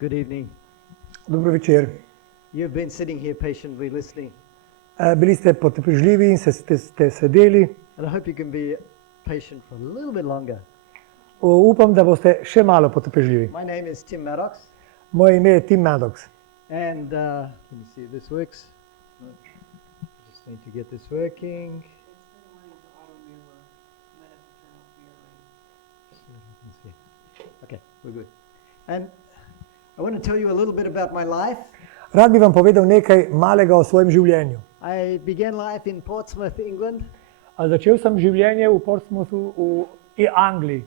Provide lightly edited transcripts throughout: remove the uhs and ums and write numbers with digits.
Good evening. Dobro večer. You've been sitting here patiently listening, Bili ste potrpežljivi in ste sedeli. and I hope you can be patient for a little bit longer. Upam, da boste še malo potrpežljivi. My name is Tim Maddox, Moje ime je Tim Maddox. and let me see if this works. Just need to get this working. Let's see. Okay, we're good. And I want to tell you a little bit about my life. Rad bi vam povedal nekaj malega o svojem življenju. I began life in Portsmouth, England, Začel sem življenje v Portsmouthu v Angliji.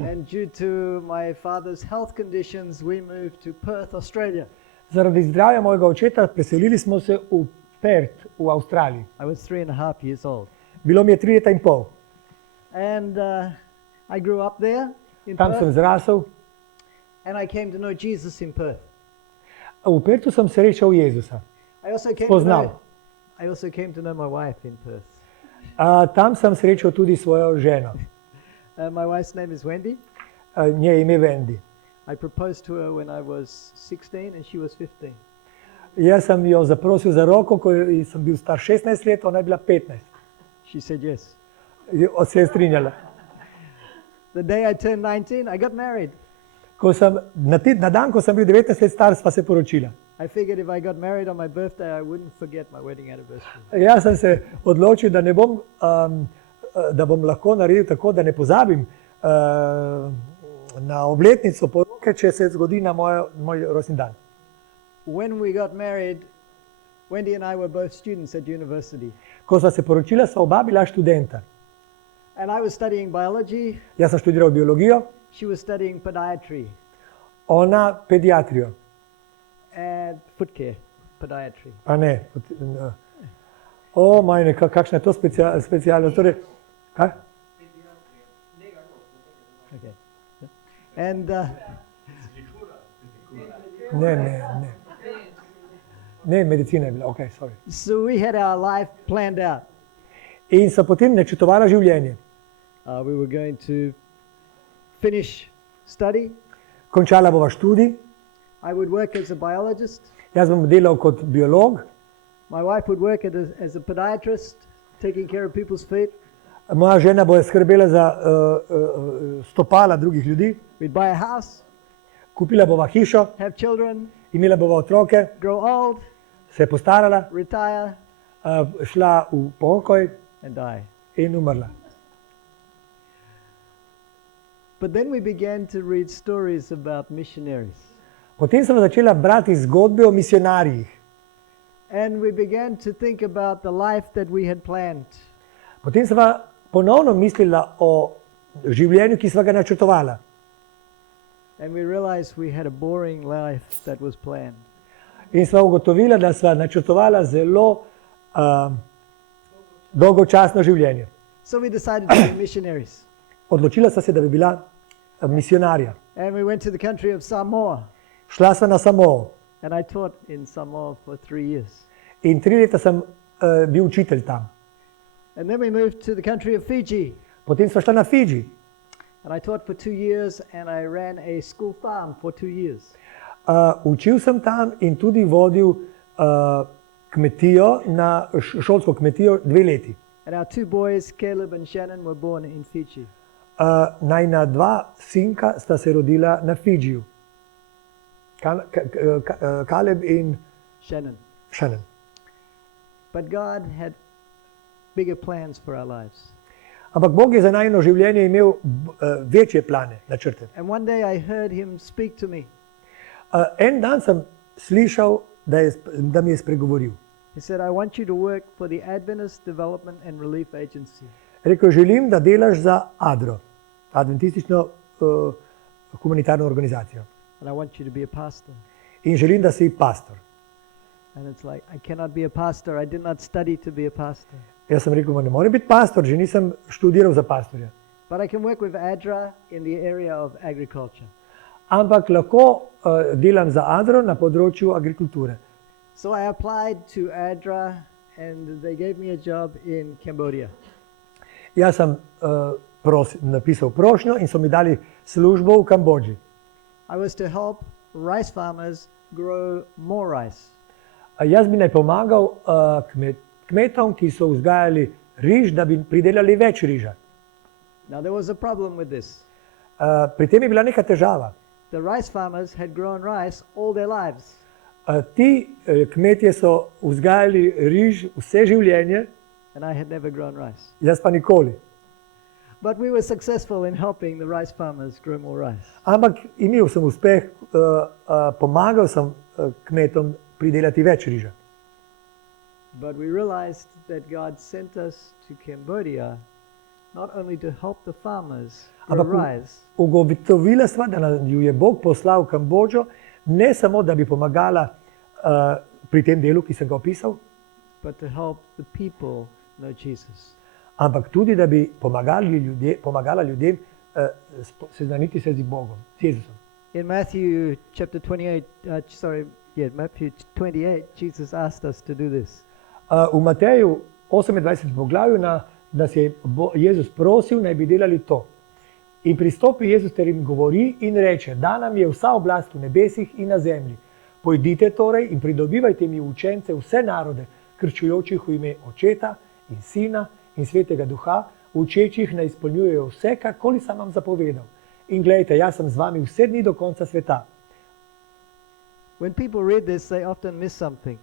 and due to my father's health conditions, we moved to Perth, Australia. Zaradi zdravja mojega očeta preselili smo se v Perth v Avstraliji. I was 3.5 years old. Bilo mi je 3 leta in pol. And I grew up there in Tam sem Perth, zrasel. and I came to know Jesus in Perth. V Perthu sem srečal Jezusa. I also came Spoznal. to know my wife in Perth. Tam sem srečal tudi svojo ženo. My wife's name is Wendy. Nje ime Wendy. I proposed to her when I was 16 and she was 15. Jaz sem jo zaprosil za roko, ko sem bil star 16 let, ona je bila 15. She said yes. Se je strinjala. The day I turned 19, I got married. Na dan, ko sem bil 19 let star, sva se poročila. I figured if I got married on my birthday, I wouldn't forget my wedding anniversary. Jaz sem se odločil, da bom lahko naredil tako, da ne pozabim na obletnico poroke, če se zgodi na moj rojstni dan. When we got married, Wendy and I were both students at university. Ko sva se poročila, sva oba bila študenta. And I was studying biology, Jaz sem študiral biologijo, she was studying podiatry ona pediatrijo. and foot care, podiatry. A ne. O, majne, kakšna je to specialnost. Torej, kaj? Okay. And Ne. Ne, medicina je bila, ok, sorry. so we had our life planned out. In so potem načrtovala življenje. We were going to finish study. Končala bova študij, I would work as a biologist. jaz bom delal kot biolog, My wife would work as a podiatrist, taking care of people's feet. moja žena bo skrbela za stopala drugih ljudi, We'd buy a house, kupila bova hišo, have children, imela bova otroke, grow old, se postarala, retire, šla v pokoj and die. in umrla. But then we began to read stories about missionaries. Potem sem začela brati zgodbe o misionarjih. And we began to think about the life that we had planned. Potem sem ponovno mislila o življenju, ki sva ga načrtovala. And we realized we had a boring life that was planned. In sva ugotovila, da sva načrtovala zelo dolgočasno življenje. So we decided to be missionaries. Odločila sva se, da bi bila misionarja. And we went to the country of Samoa. Šla sva na Samoa And I taught in Samoa for 3 years. in 3 leta sem bil učitelj tam. And then we moved to the country of Fiji. Potem sva šla na Fidži. And I taught for 2 years and I ran a school farm for 2 years. Učil sem tam in tudi vodil kmetijo, šolsko kmetijo 2 leti. And our 2 boys, Caleb and Shannon, were born in Fiji. Najna 2 sinka sta se rodila na Fidžiju. Caleb in Shannon. Shannon. But God had bigger plans for our lives. Ampak Bog je za najino življenje imel večje plane, načrte. And one day I heard him speak to me. En dan sem slišal, da mi je spregovoril. He said, I want you to work for the Adventist Development and Relief Agency. Rekel, želim, da delaš za ADRO, adventistično humanitarno organizacijo. And I want you to be a pastor. In želim, da si pastor. And it's like, I cannot be a pastor. I did not study to be a pastor. Jaz sem rekel, ne more biti pastor, že nisem študiral za pastorja. But I can work with ADRA in the area of agriculture. Ampak lahko delam za ADRO na področju agrikulture. So I applied to ADRA and they gave me a job in Cambodia. Jaz sem napisal prošnjo in so mi dali službo v Kambodži. I was to help rice farmers grow more rice. Jaz bi naj pomagal kmetom, ki so vzgajali riž, da bi pridelali več riža. Now there was a problem with this. Pri tem je bila neka težava. The rice farmers had grown rice all their lives. Ti kmetje so vzgajali riž vse življenje, And I had never grown rice. jaz pa nikoli. But we were successful in helping the rice farmers grow more rice. Ampak imel sem uspeh, pomagal sem kmetom pridelati več riža. But we realized that God sent us to Cambodia not only to help the farmers grow Ampak rice, ugotovila sva, da ju je Bog poslal v Kambodžo, ne samo, da bi pomagala pri tem delu, ki sem ga opisal, but to help the people know Jesus. ampak tudi, da bi pomagala ljudem seznaniti se z Bogom, z Jezusom. In Matthew chapter 28, Matthew 28, Jesus asked us to do this. V Mateju 28. poglavju nas je Jezus prosil, naj bi delali to. In pristopi Jezus ter jim govori in reče, da nam je vsa oblast v nebesih in na zemlji. Pojdite torej in pridobivajte mi učence vse narode, krščujočih v ime Očeta in Sina in Svetega Duha, učečih naj izpolnjujejo vse, karkoli sem vam zapovedal. In glejte, jaz sem z vami vse dni do konca sveta. When people read this, they often miss something.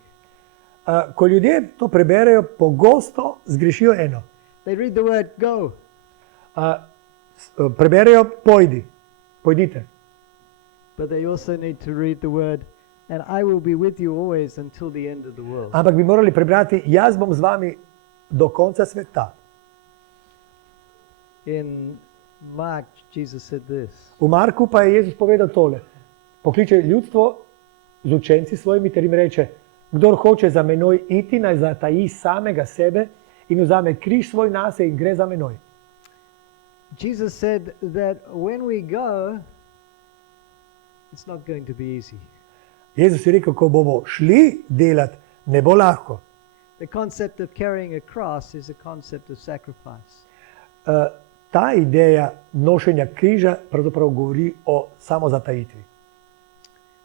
Ko ljudje to preberejo, pogosto zgrešijo eno. They read the word go, Preberejo pojdite. but they also need to read the word, and I will be with you always until the end of the world. Ampak bi morali prebrati, jaz bom z vami do konca sveta. In Mark, Jesus said this. V Marku pa je Jezus povedal tole. Pokliče ljudstvo z učenci svojimi ter jim reče, kdor hoče za menoj iti, naj zataji samega sebe in vzame križ svoj nase in gre za menoj. Jesus said that when we go, it's not going to be easy. Jezus je rekel, ko bomo šli delati, ne bo lahko. The concept of carrying a cross is a concept of sacrifice. Ta ideja nošenja križa pravzaprav govori o samozatajitvi.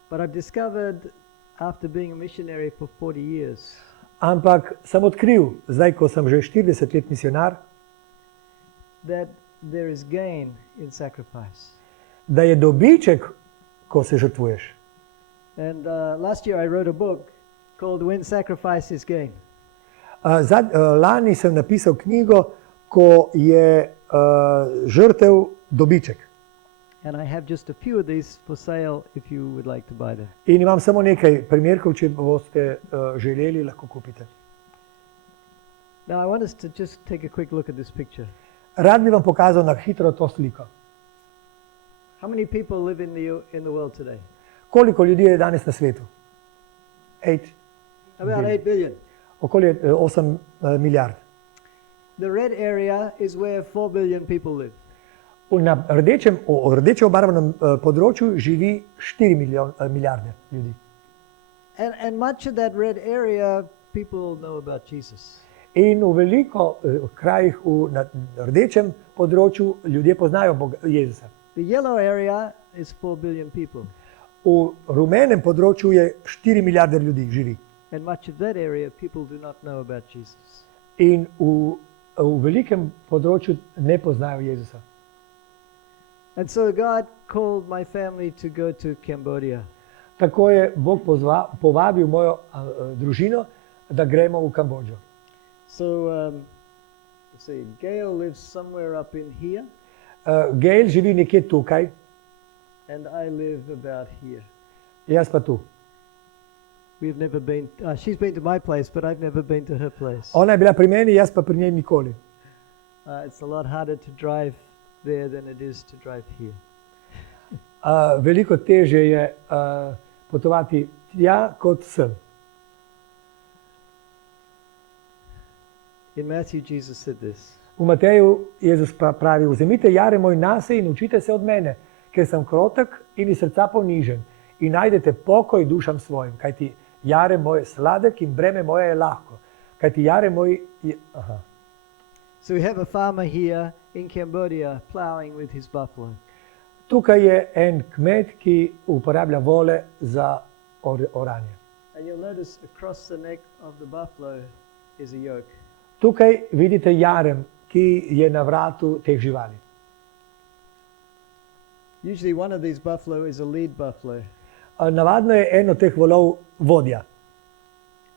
But I've discovered after being a missionary for 40 years Ampak sem odkril, zdaj ko sem že 40 let misionar, that there is gain in sacrifice. da je dobiček, ko se žrtvuješ. And last year I wrote a book called When Sacrifice is Gain. Lani sem napisal knjigo, ko je žrtev dobiček. And I have just a few of these for sale if you would like to buy them. In imam samo nekaj primerkov, če boste želeli, lahko kupite. Now I want us to just take a quick look at this picture. Rad bi vam pokazal na hitro to sliko. How many people live in the world today? Koliko ljudi je danes na svetu? About 8 billion. Okoli 8 milijard. The red area is where 4 billion people live. Na rdeče obarvanem področju živi 4 milijarde ljudi. And much of that red area, people know about Jesus. In v veliko krajih na rdečem področju ljudje poznajo Jezusa. The yellow area is 4 billion people. V rumenem področju je 4 milijarde ljudi živi. And much of that area, people do not know about Jesus. In v velikem področju ne poznajo Jezusa. And so God called my family to go to Cambodia. Tako je Bog povabil mojo družino, da gremo v Kambodžo. So, let's see, Gail lives somewhere up in here, Gail živi nekje tukaj, and I live about here. jaz pa tu. We've never been, she's been to my place, but I've never been to her place. Ona je bila pri meni, jaz pa pri njej nikoli. It's a lot harder to drive there than it is to drive here. Veliko težje je potovati tja kot sem. In Matthew, Jesus said this. V Mateju Jezus pa pravi, vzemite jare moj nase in učite se od mene, ker sem krotek in iz srca ponižen in najdete pokoj dušam svojim, kajti jare moj je sladek in breme moje je lahko. Kajti jare moj je... So we have a farmer here in Cambodia plowing with his buffalo. Tukaj je en kmet, ki uporablja vole za oranje. And you'll notice across the neck of the buffalo is a yoke. Tukaj vidite jarem, ki je na vratu teh živali. Usually one of these buffalo is a lead buffalo. Navadno je en od teh volov vodja.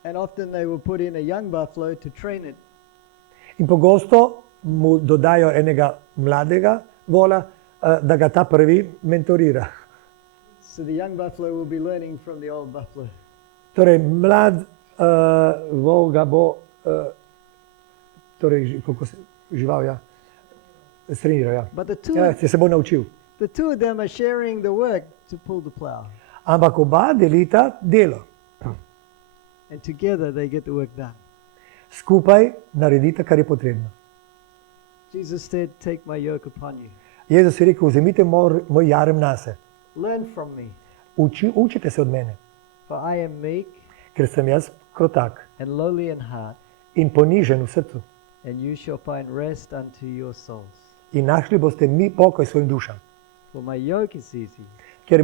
And often they will put in a young buffalo to train it. In pogosto mu dodajo enega mladega vola, da ga ta prvi mentorira. So the young buffalo will be learning from the old buffalo. Torej, mlad vol ga bo, torej, kako se žival, ja, streniral, ja. But the two, Ja, se bo naučil. the two of them are sharing the work to pull the plow. Ampak oba delita delo. And together they get the work done. Skupaj naredita, kar je potrebno. Jesus said, take my yoke upon you. Jezus je rekel, vzemite moj jarem nase. Learn from me, Učite se od mene, for I am meek ker sem jaz krotak and lowly in heart, in ponižen v srcu. and you shall find rest unto your souls. In našli boste mi pokoj svojim dušam. For my yoke is easy Ker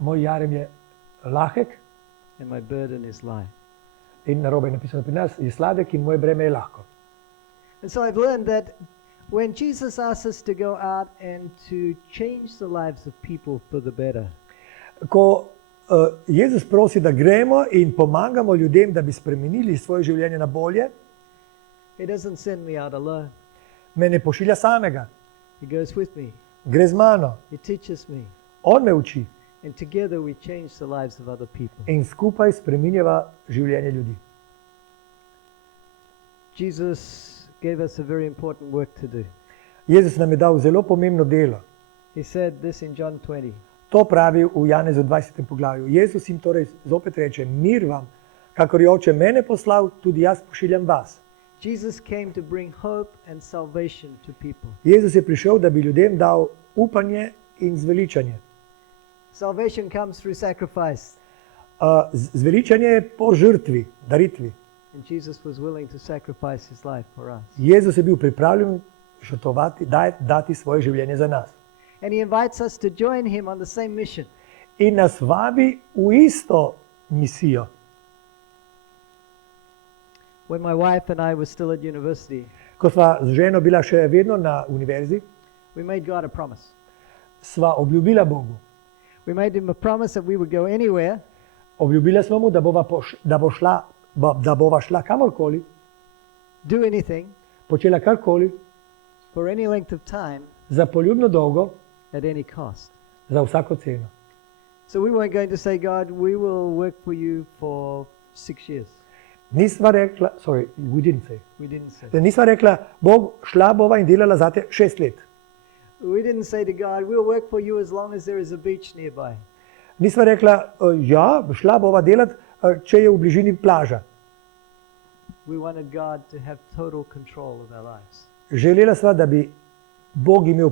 moj jarem je lahek and my burden is light. in narobe je napisano pri nas, je sladek in moje breme je lahko. And so I've learned that when Jesus asks us to go out and to change the lives of people for the better, Ko Jezus prosi, da gremo in pomagamo ljudem, da bi spremenili svoje življenje na bolje, he doesn't send me out alone. me ne pošilja samega, He goes with me. gre z mano, He teaches me. on me uči And together we change the lives of other people. in skupaj spreminjava življenje ljudi. Jesus gave us a very important work to do. Jezus nam je dal zelo pomembno delo. He said this in John 20. To pravi v Janezu 20. poglavju. Jezus jim torej zopet reče, mir vam, kakor je Oče mene poslal, tudi jaz pošiljam vas. Jesus came to bring hope and salvation to people. Jezus je prišel, da bi ljudem dal upanje in zveličanje. Salvation comes through sacrifice. Zveličanje je po žrtvi, daritvi. And Jesus was willing to sacrifice his life for us. Jezus je bil pripravljen žrtvovati, dati svoje življenje za nas. And he invites us to join him on the same mission. In nas vabi v isto misijo. When my wife and I were still at university, Ko sva z ženo bila še vedno na univerzi, we made God a promise. sva obljubila Bogu. We made him a promise that we would go anywhere, Obljubila smo mu, da bova šla kamorkoli, do anything, počela karkoli, for any length of time, za poljubno dolgo, at any cost. za vsako ceno. So we weren't going to say, God, we will work for you for 6 years. Nisva rekla, sorry, we didn't say. We didn't say. Nisva rekla, Bog, šla bova in delala zate 6 let. We didn't say to God, we'll work for you as long as there is a beach nearby. Nisva rekla, ja, šla bova delat, če je v bližini plaža. We wanted God to have total control of our lives. Želela sva, da bi Bog imel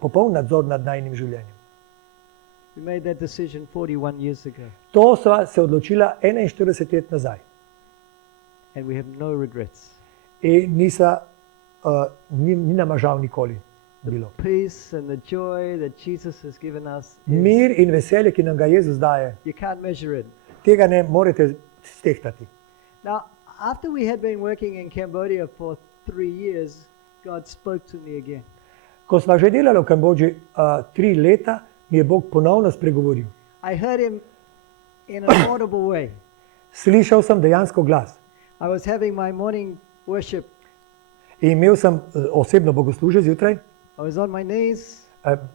popoln nadzor nad najnim življenjem. We made that decision 41 years ago, To sva se odločila 41 let nazaj. and we have no regrets. In ni nama žal nikoli bilo. Peace and the joy that Jesus has given us, Mir in veselje, ki nam ga Jezus daje, you can't measure it. tega ne morete stehtati. Now, after we had been working in Cambodia for 3 years, God spoke to me again. Ko sva že delala v Kambodži 3 leta, mi je Bog ponovno spregovoril. I heard him in an audible way. Slišal sem dejansko glas. I was having my morning worship. In imel sem osebno bogoslužje zjutraj, I was on my knees.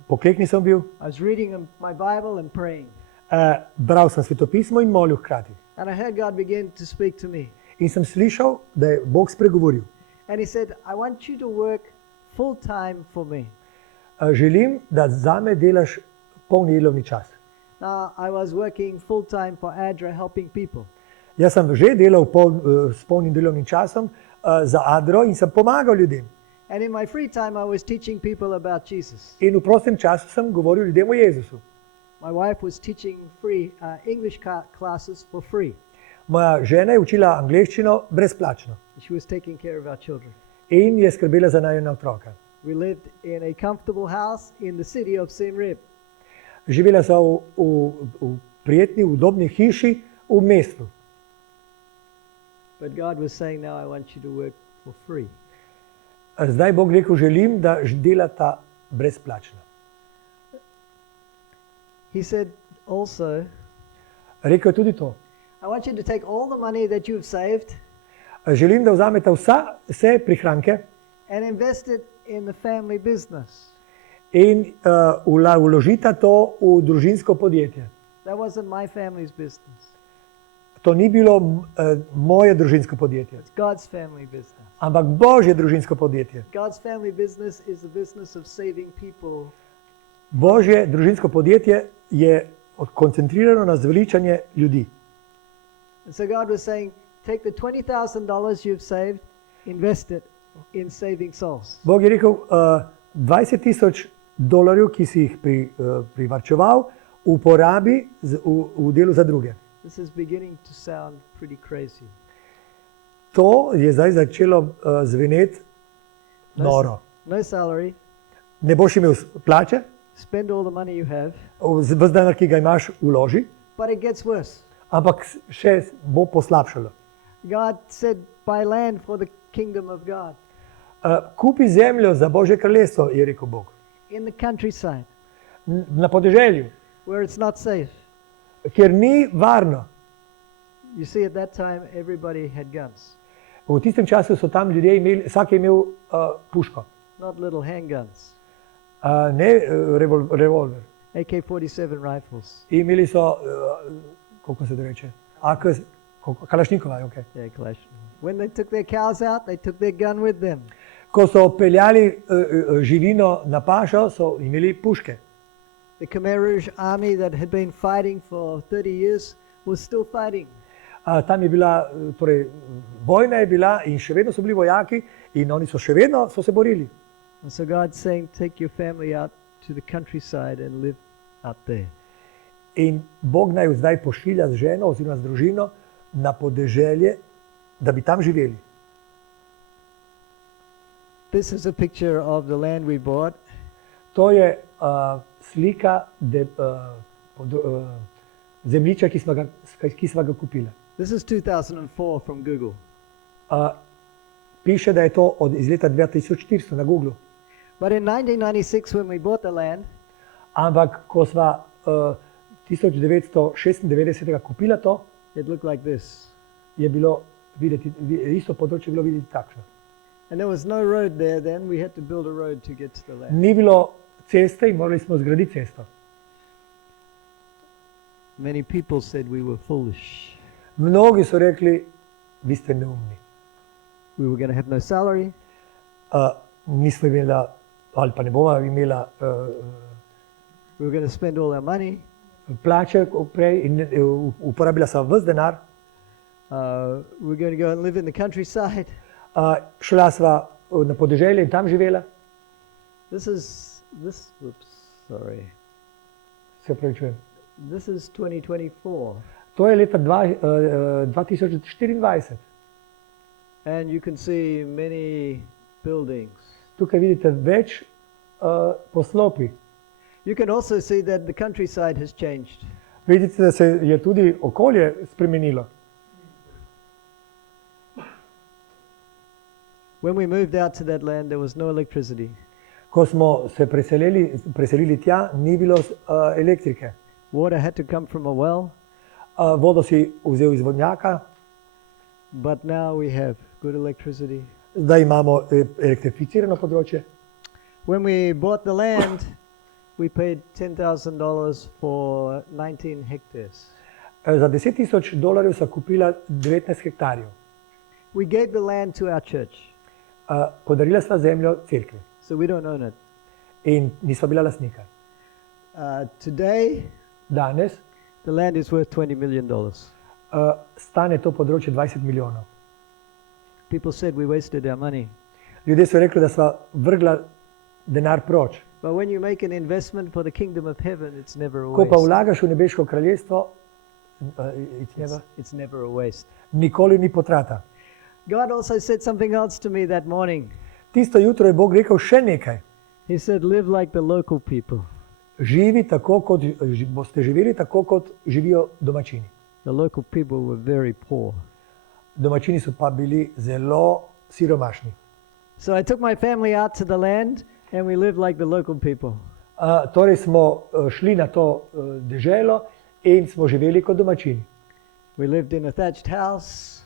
pokleknil sem bil, I was reading my Bible and praying. bral sem svetopismo in molil hkrati. And I heard God begin to speak to me. In sem slišal, da je Bog spregovoril. And he said, I want you to work full time for me. Želim, da zame delaš polni delovni čas. Now, I was working full time for ADRA, helping people. Jaz sem že delal s polnim delovnim časom za Adro in sem pomagal ljudem. And in my free time, I was teaching people about Jesus. In v prostem času sem govoril ljudem o Jezusu. My wife was teaching English classes for free. Moja žena je učila angleščino brezplačno She was taking care of our children. in je skrbela za najina otroka. We lived in a comfortable house in the city of Siem Reap. Živela sva v prijetni, udobni hiši v mestu. But God was saying, now I want you to work for free. Zdaj Bog rekel, želim, da delata brezplačno. He said also, Rekel je tudi to. I want you to take all the money that you've saved Želim, da vzamete vse prihranke and invest it in the family business. in vložite to v družinsko podjetje. That wasn't my family's business. To ni bilo moje družinsko podjetje, It's God's family business. ampak Božje družinsko podjetje. God's family business is the business of saving people. Božje družinsko podjetje je koncentrirano na zveličanje ljudi. And so God was saying, take the $20,000 you've saved, invest it in saving souls. Bog je rekel, $20,000, ki si jih privarčeval, uporabi v delu za druge. This is beginning to sound pretty crazy. To je zdaj začelo zveneti noro. No salary, Ne boš imel plače, spend all the money you have, ves denar, ki ga imaš, vloži, but it gets worse. ampak še bo poslabšalo. God said, buy land for the kingdom of God Kupi zemljo za Božje kraljestvo, je rekel Bog. in the countryside Na podeželju, where it's not safe. kjer ni varno. You see, at that time, everybody had guns, V tistem času so tam ljudje imeli, vsak je imel puško, not little handguns, ne revolver. AK-47 rifles. Imeli so, kako se to reče, Kalašnikova, okay. Yeah, Kalashnikov. When they took their cows out, they took their gun with them. Ko so peljali živino na pašo, so imeli puške. The Khmer Rouge army that had been fighting for 30 years was still fighting. Tam je bila, torej, vojna je bila in še vedno so bili vojaki in oni so še vedno se borili. And so God's saying, take your family out to the countryside and live out there. In Bog naj zdaj pošilja z ženo oziroma z družino na podeželje, da bi tam živeli. This is a picture of the land we bought. To je slika zemljišča, ki smo ga kupili. This is 2004 from Google. Piše, da je to iz leta 2400 na Googlu. But in 1996, when we bought the land, Ampak ko sva 1996 kupila to, it looked like this. je bilo videti, isto področje je bilo videti takšno. And there was no road there then. We had to build a road to get to the land. Ni bilo ceste in morali smo zgraditi cesto. Many people said we were foolish. Mnogi so rekli, vi ste neumni. We were going to have no salary. Nismo imela, ali pa ne bomo imela We were going to spend all our money. plače prej in uporabila sem ves denar. We were going to go and live in the countryside. Šla sva na podeželje in tam živela. Oops, sorry. Se opravičujem. This is 2024. To je leta 2024. And you can see many buildings. Tukaj vidite več poslopij. You can also see that the countryside has changed. Vidite, da se je tudi okolje spremenilo. When we moved out to that land, there was no electricity. Ko smo se preselili tja, ni bilo elektrike. Water had to come from a well, Vodo si vzel iz vodnjaka, but now we have good electricity. zdaj imamo elektrificirano področje. When we bought the land, we paid $10,000 for 19 hectares. Za $10,000 sta kupila 19 hektarjev. We gave the land to our church, Podarila sta zemljo cerkvi so we don't own it. in nisva bila lastnika. Today, Danes the land is worth $20 million. stane to področje 20 milijonov. People said we wasted our money. Ljudje so rekli, da sva vrgla denar proč. But when you make an investment for the kingdom of heaven, it's never a Ko pa waste. vlagaš v nebeško kraljestvo, It's never a waste. nikoli ni potrata. God also said something else to me that morning. Tisto jutro je Bog rekel še nekaj. He said, live like the local people. Živi tako, kot boste živeli, tako kot živijo domačini. The local people were very poor. Domačini so pa bili zelo siromašni. So I took my family out to the land and we lived like the local people. Torej smo šli na to deželo in smo živeli kot domačini. We lived in a thatched house.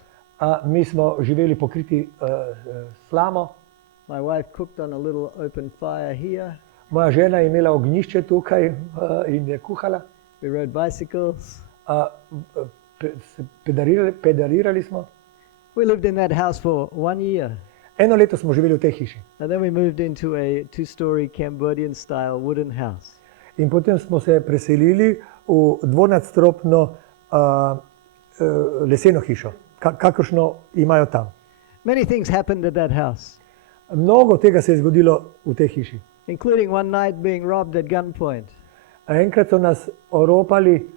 Mi smo živeli pokriti slamo. My wife cooked on a little open fire here. Moja žena je imela ognjišče tukaj in je kuhala. We rode bicycles. Pedalirali smo. We lived in that house for 1 year. Eno leto smo živeli v tej hiši. And then we moved into a 2-story Cambodian style wooden house. In potem smo se preselili v dvonadstropno leseno hišo, kakršno imajo tam. Many things happened at that house, Mnogo tega se je zgodilo v tej hiši. including one night being robbed at gunpoint. Enkrat so nas oropali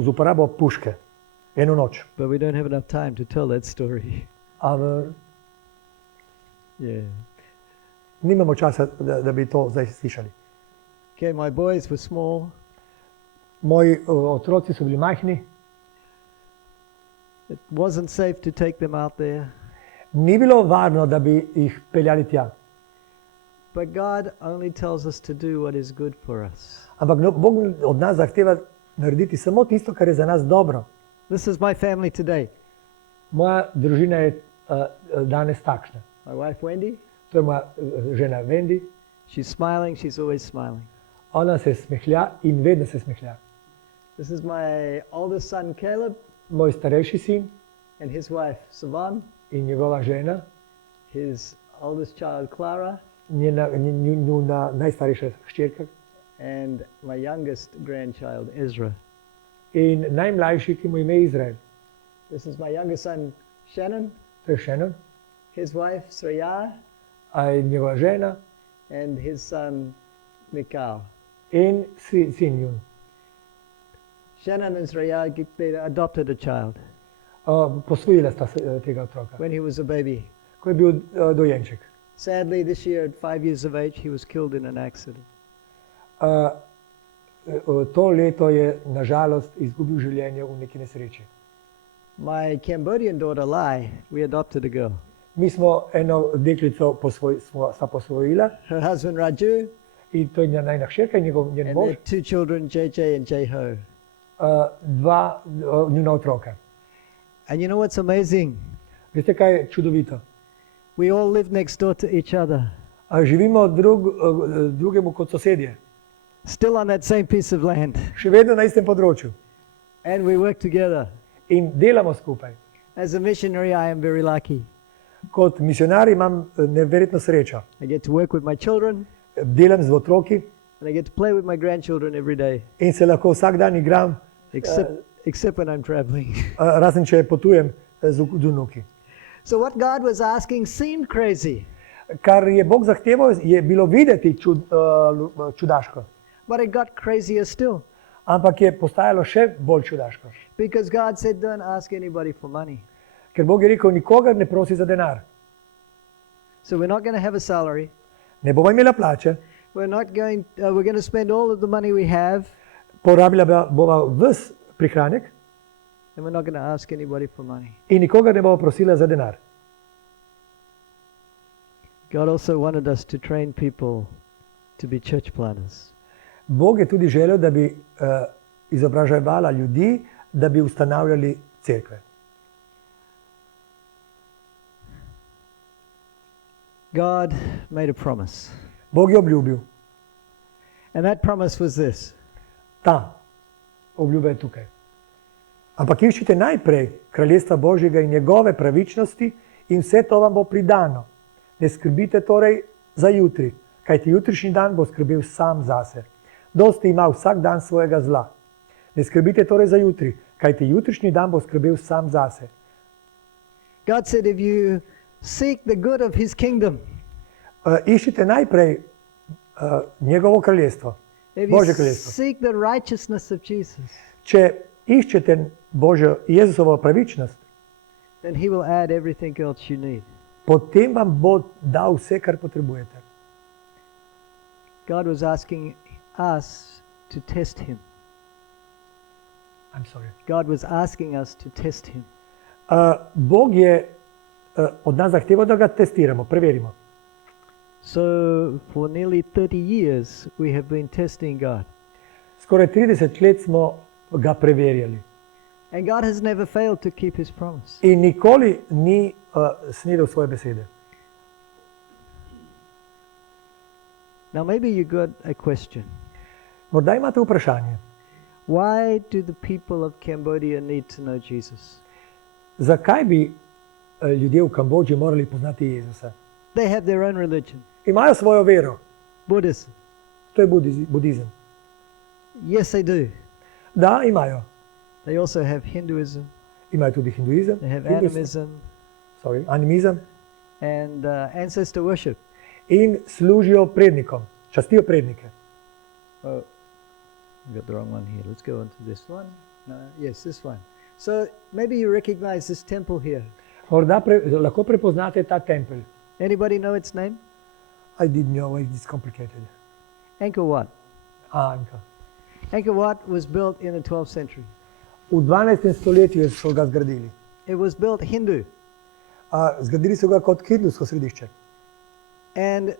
z uporabo puške, eno noč. But we don't have enough time to tell that story. Yeah. Nimamo časa, da bi to zdaj slišali. Okay, my boys were small. Moji otroci so bili majhni, It wasn't safe to take them out there. ni bilo varno, da bi jih peljali tja. But God only tells us to do what is good for us. Ampak Bog od nas zahteva narediti samo tisto, kar je za nas dobro. This is my family today. Moja družina je danes takšna. My wife Wendy, To je moja žena Wendy. she's smiling, she's always smiling. Ona se smehlja in vedno se smehlja. This is my oldest son Caleb Moj starejši sin and his wife Savan, in njegova žena, his oldest child Clara, njuna najstarejša hčerka and my youngest grandchild Ezra. in najmlajši, ki mu ime Izrael. This is my youngest son Shannon, To je Shannon, his wife Sreya, in njegova žena and his son Mikal. in sin njun. Shannon and Sreya, they adopted a child Posvojila sta tega otroka, when he was a baby. ko je bil dojenček. Sadly, this year at 5 years of age, he was killed in an accident. To leto je nažalost izgubil življenje v neki nesreči. My Cambodian daughter Lai, we adopted a girl. Mi smo eno deklico posvojila Her husband Raju, in to je njena hčerka in njen and mož, their 2 children, JJ and Jho. dva njuna otroka. And you know what's amazing? Veste, kaj je čudovito? We all live next door to each other, Živimo drugemu kot sosedje, still on that same piece of land, še vedno na istem področju and we work together. in delamo skupaj. As a missionary, I am very lucky. Kot misionar imam neverjetno srečo. I get to work with my children, Delam z otroki and I get to play with my grandchildren every day, in se lahko vsak dan igram, except when I'm traveling. razen če potujem z vnuki. So what God was asking seemed crazy, Kar je Bog zahteval, je bilo videti čudaško, but it got crazier still. ampak je postajalo še bolj čudaško. Because God said, don't ask anybody for money. Ker Bog je rekel, nikogar ne prosi za denar. So we're not going to have a salary. Ne bomo imela plače, We're going to spend all of the money we have, porabila bova ves prihranek and we're not going to ask anybody for money. in nikogar ne bomo prosila za denar. God also wanted us to train people to be church planners. Bog je tudi želel, da bi izobraževala ljudi, da bi ustanavljali cerkve. God made a promise, Bog je obljubil. and that promise was this: Ta obljuba je tukaj. Ampak iščite najprej kraljestva Božjega in njegove pravičnosti in vse to vam bo pridano. Ne skrbite torej za jutri, kajti jutrišnji dan bo skrbel sam zase. Dosti ima vsak dan svojega zla. Ne skrbite torej za jutri, kajti jutrišnji dan bo skrbel sam zase. God said, if you seek the good of his kingdom, Iščite najprej njegovo kraljestvo, if Božje you kraljestvo. seek the righteousness of Jesus, Če iščete Božjo Jezusovo pravičnost, then he will add everything else you need. potem vam bo dal vse, kar potrebujete. God was asking us to test him. I'm sorry. God was asking us to test him. Bog je od nas zahteval, da ga testiramo, preverimo. So for nearly 30 years we have been testing God. Skoraj 30 let smo ga preverjali. And God has never failed to keep his promise. In nikoli ni snedel svoje besede. Now maybe you got a question. Morda imate vprašanje. Why do the people of Cambodia need to know Jesus? Zakaj bi ljudje v Kambodži morali poznati Jezusa? They have their own religion, Imajo svojo vero. Buddhism. To je budizem. Yes, they do. Da, imajo. They also have Hinduism, Imajo tudi hinduizem. they have Hinduizem, animism, animizem. and ancestor worship. In služijo prednikom. Častijo prednike. Oh, I got the wrong one here. Let's go on to this one. No, yes, this one. So maybe you recognize this temple here. Morda lahko prepoznate ta tempelj. Anybody know its name? I didn't know, it's complicated. Angkor Wat. Angkor. Angkor Wat was built in the 12th century. V 12. stoletju so ga zgradili. It was built Hindu. Zgradili so ga kot hindujsko središče. And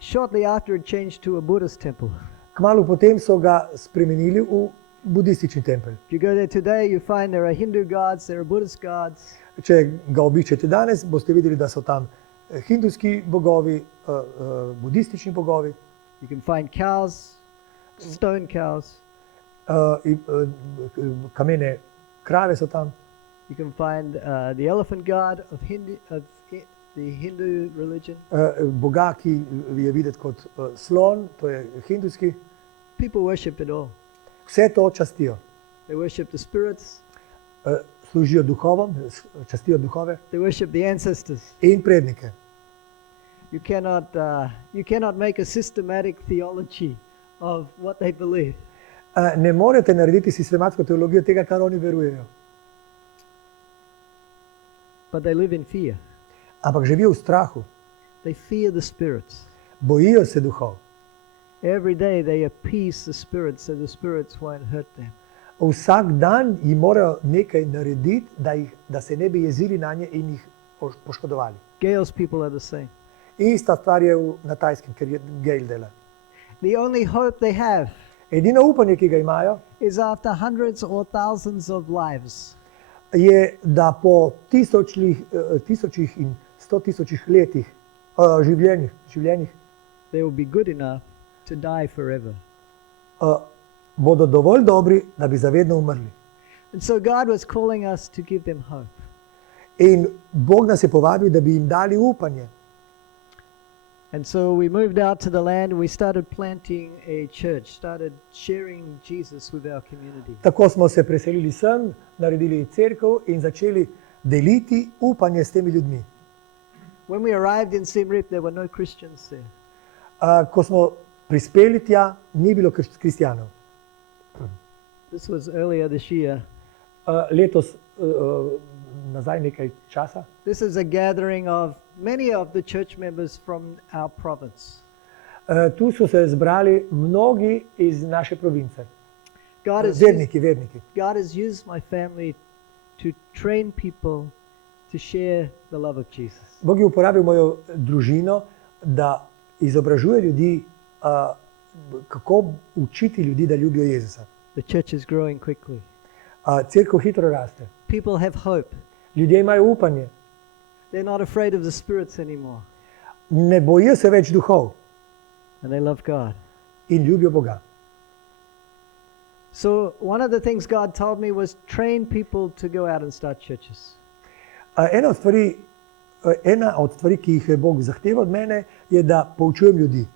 shortly after it changed to a Buddhist temple. Kmalu potem so ga spremenili v budistični tempelj. If you go there today, you find there are Hindu gods, there are Buddhist gods. Če ga obiščete danes, boste videli, da so tam hindujski bogovi, budistični bogovi. You can find cows, stone cows. Kamene krave so tam. You can find the elephant god of the Hindu religion. Boga, ki je videti kot slon, to je hindujski. People worship it all. Vse to častijo. They worship the spirits. Služijo duhovom, častijo duhove. They worship the ancestors. In prednike. You cannot make a systematic theology of what they believe. Ne morete narediti sistematsko teologijo tega, kar oni verujejo. But they live in fear. Ampak živijo v strahu. They fear the spirits. Bojijo se duhov. Every day they appease the spirits so the spirits won't hurt them. Vsak dan jim morajo nekaj narediti, da se ne bi jezili na nje in jih poškodovali. Gale's people are the same. Ista stvar je na Tajskem, ker je Gale dela. The only hope they have Edino upanje, ki ga imajo, is after hundreds or thousands of lives. je, da po tisočih in 100.000 letih življenjih They will be good enough to die forever. bodo dovolj dobri, da bi zavedno umrli. And so God was calling us to give them hope. In Bog nas je povabil, da bi jim dali upanje. And so we moved out to the land and we started planting a church, started sharing Jesus with our community. Tako smo se preselili sem, naredili cerkev in začeli deliti upanje s temi ljudmi. When we arrived in Siem Reap, there were no Christians there. Ko smo prispeli tja, ni bilo kristjanov. This was earlier this year. Letos, nazaj nekaj časa, This is a gathering of many of the church members from our province. tu so se zbrali mnogi iz naše province. Verniki. God has used my family to train people to share the love of Jesus. Bog je uporabil mojo družino, da izobražuje ljudi, kako učiti ljudi, da ljubijo Jezusa. The church is growing quickly. Cerkev hitro raste. People have hope. Ljudje imajo upanje. They're not afraid of the spirits anymore. Ne bojijo se več duhov And they love God. in ljubijo Boga. So one of the things God told me was train people to go out and start churches. Ena od stvari, ki jih je Bog zahteval od mene, je, da poučujem ljudi,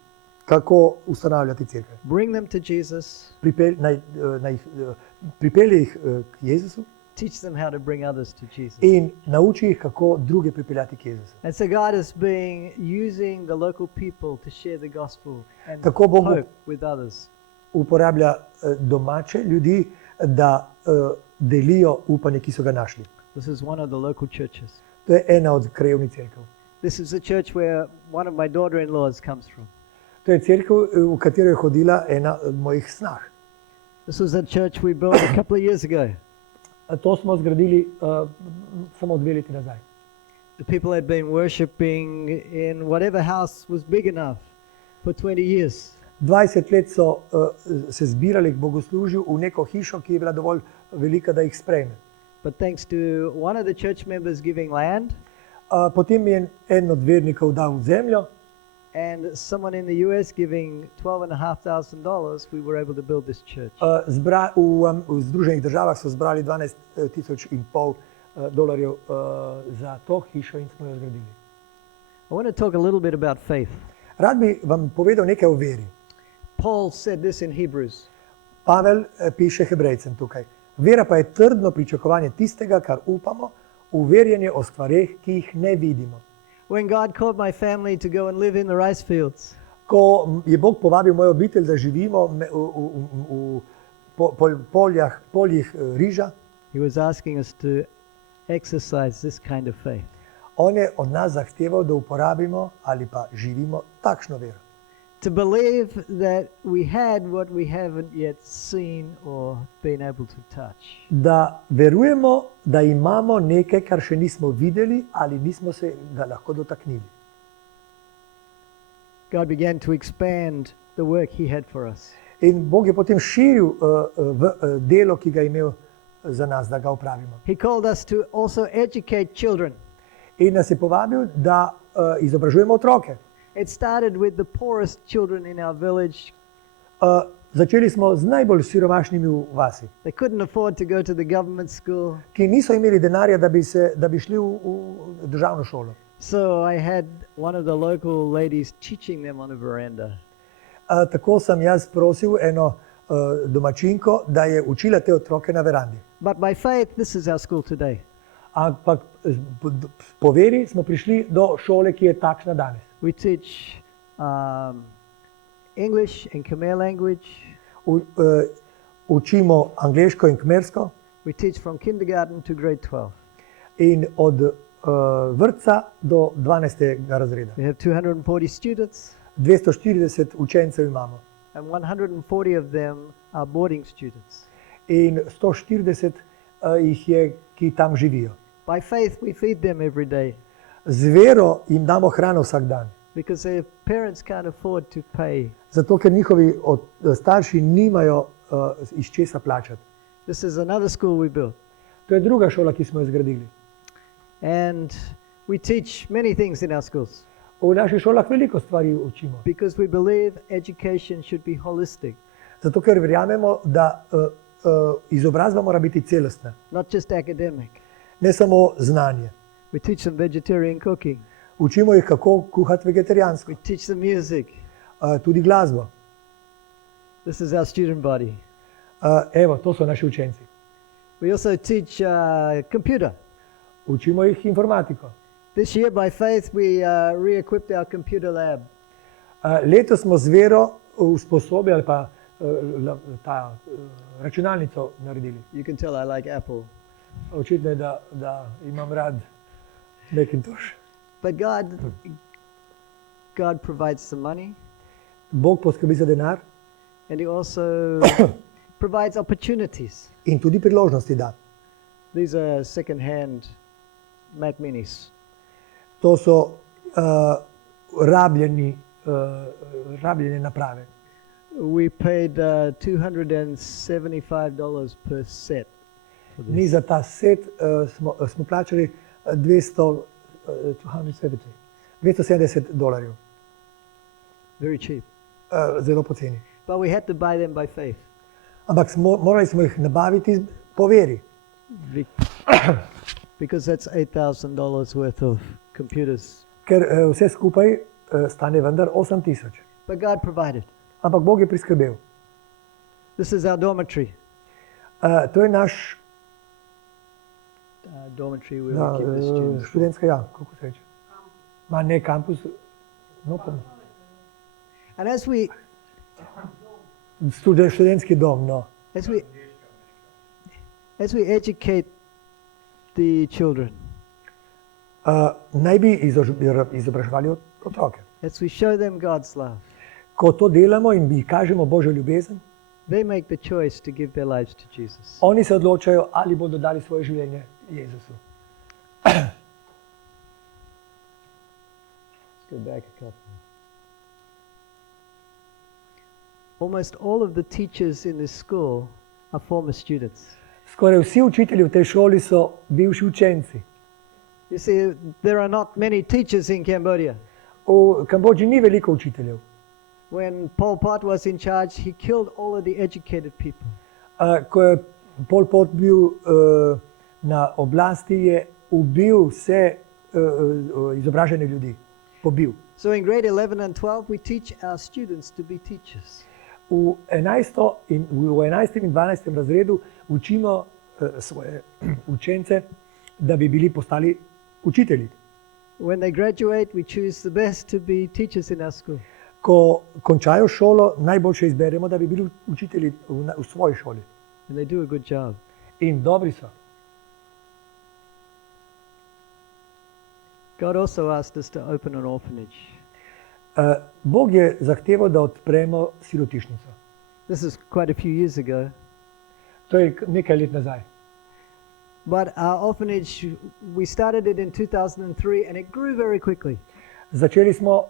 kako ustanavljati cerkev. Bring them to Jesus. Pripelje jih k Jezusu Teach them how to bring others to Jesus. in nauči jih, kako druge pripeljati k Jezusu. And so God is using the local people to share the gospel and Tako Bog hope with others. uporablja domače ljudi, da delijo upanje, ki so ga našli. This is one of the local churches. To je ena od krajevnih cerkev. This is the church where one of my daughter-in-laws comes from. To je cerkev, v katero je hodila ena od mojih snah. This was a church we built a couple of years ago. To smo zgradili samo 2 leti nazaj. The people had been worshipping in whatever house was big enough for 20 years. 20 let so se zbirali k bogoslužju v neko hišo, ki je bila dovolj velika, da jih sprejme. But thanks to one of the church members giving land Potem je en od vernikov dal zemljo and someone in the US giving $12,500, we were able to build this church. v Združenih državah so zbrali $12,500 za to hišo in smo jo zgradili. I want to talk a little bit about faith. Rad bi vam povedal nekaj o veri. Paul said this in Hebrews. Pavel piše Hebrejcem tukaj. Vera pa je trdno pričakovanje tistega, kar upamo, uverjanje o stvareh, ki jih ne vidimo. When God called my family to go and live in the rice fields, Ko je Bog povabil mojo obitelj, da živimo v poljih riža, he was asking us to exercise this kind of faith. on je od nas zahteval, da uporabimo ali pa živimo takšno vero. To believe that we had what we haven't yet seen or been able to touch. Da verujemo, da imamo nekaj, kar še nismo videli ali nismo se ga lahko dotaknili. God began to expand the work he had for us. In Bog je potem širil delo, ki ga je imel za nas, da ga opravimo. He called us to also educate children. In nas je povabil, da izobražujemo otroke. It started with the poorest children in our village. Začeli smo z najbolj siromašnimi v vasi, They couldn't afford to go to the government school. ki niso imeli denarja, da bi šli v državno šolo. So I had one of the local ladies teaching them on a veranda. Tako sem jaz prosil eno domačinko, da je učila te otroke na verandi. But by faith, this is our school today. Ampak po veri smo prišli do šole, ki je takšna danes. We teach English and Khmer language. Učimo angleško in kmersko We teach from kindergarten to grade 12. in od vrtca do 12. razreda. We have 240 students, 240 učencev imamo and 140 of them are boarding students. in 140 jih je, ki tam živijo. By faith, we feed them every day Z vero jim damo hrano vsak dan, because their parents can't afford to pay. zato ker njihovi starši nimajo iz česa plačati. This is another school we built. To je druga šola, ki smo jo zgradili. And we teach many things in our schools V naših šolah veliko stvari učimo, because we believe education should be holistic, zato ker verjamemo, da izobrazba mora biti celostna, not just academic. ne samo znanje. We teach them vegetarian cooking. Učimo jih, kako kuhati vegetarijansko, We teach them music. tudi glasbo. This is our student body. Evo, to so naši učenci. We also teach computer. Učimo jih informatiko. This year, by faith, we re-equipped our computer lab. Letos smo z vero usposobili ali pa računalnico naredili. You can tell I like Apple. Očitno je, da imam rad Macintosh. But God provides some money, Bog poskrbi za denar and He also provides opportunities. in tudi priložnosti da. These are second-hand Mac Minis. To so rabljene naprave. We paid $275 per set. For this. Mi za ta set smo plačali $270. Very cheap. Zelo poceni. But we had to buy them by faith. Ampak morali smo jih nabaviti po veri, Because that's $8,000 worth of computers. ker vse skupaj stane vendar 8,000. But God provided. Ampak Bog je priskrbel. This is our dormitory. To je naš Dormitory where we keep the students. študentska, kako se reče? Ma ne kampus, no pa And as we študentski dom, no. as we educate the children, naj bi izobraževali otroke. As we show them God's love, Ko to delamo in mi kažemo Božjo ljubezen, they make the choice to give their lives to Jesus. oni se odločajo, ali bodo dali svoje življenje Jezusu. Let's go back a couple. Almost all of the teachers in this school are former students. Skoraj vsi učitelji v tej šoli so bivši učenci. You see, there are not many teachers in Cambodia. V Kambodži ni veliko učiteljev. When Pol Pot was in charge, he killed all of the educated people. Ko je Pol Pot bil na oblasti, je ubil vse izobražene ljudi. Pobil. So in grade 11 and 12, we teach our students to be teachers. V 11. in 12. razredu učimo svoje učence, da bi bili postali učitelji. When they graduate, we choose the best to be teachers in our school. Ko končajo šolo, najboljše izberemo, da bi bili učitelji v svoji šoli. And they do a good job. In dobri so. God also asked us to open an orphanage. Bog je zahteval, da odpremo sirotišnico. This is quite a few years ago. To je nekaj let nazaj. But our orphanage, we started it in 2003 and it grew very quickly. Začeli smo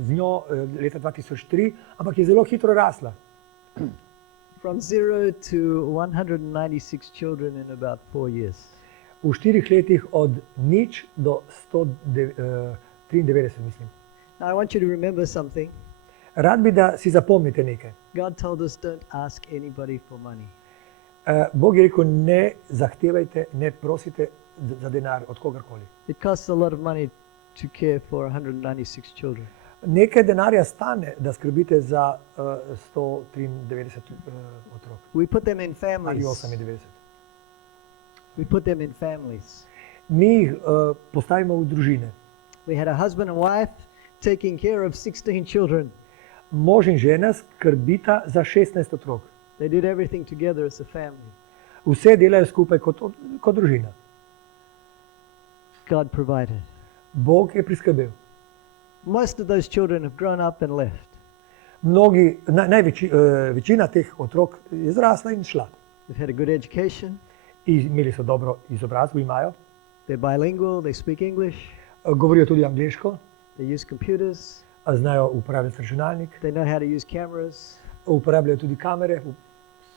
z njo leta 2003, ampak je zelo hitro rasla. From 0 to 196 children in about 4 years. V 4 letih od 0 do 193, mislim. Now I want you to remember something. Rad bi, da si zapomnite nekaj. God told us don't ask anybody for money. Bog je rekel, ne zahtevajte, ne prosite za denar od kogarkoli. It costs a lot of money to care for 196 children. Nekaj denarja stane, da skrbite za 193 otrok. We put them in Ali families. 98. We put them in families. Mi jih postavimo v družine. We had a husband and wife taking care of 16 children. Mož in žena skrbita za 16 otrok. They did everything together as a family. Vse delajo skupaj kot družina. God provided. Bog je priskrbel. Most of those children have grown up and left. Večina teh otrok je zrasla in šla. They've had a good education. Imeli so dobro izobrazbo, imajo. They're bilingual. They speak English. Govorijo tudi angleško, They use computers. znajo uporabljati računalnik, They know how to use cameras. uporabljajo tudi kamere,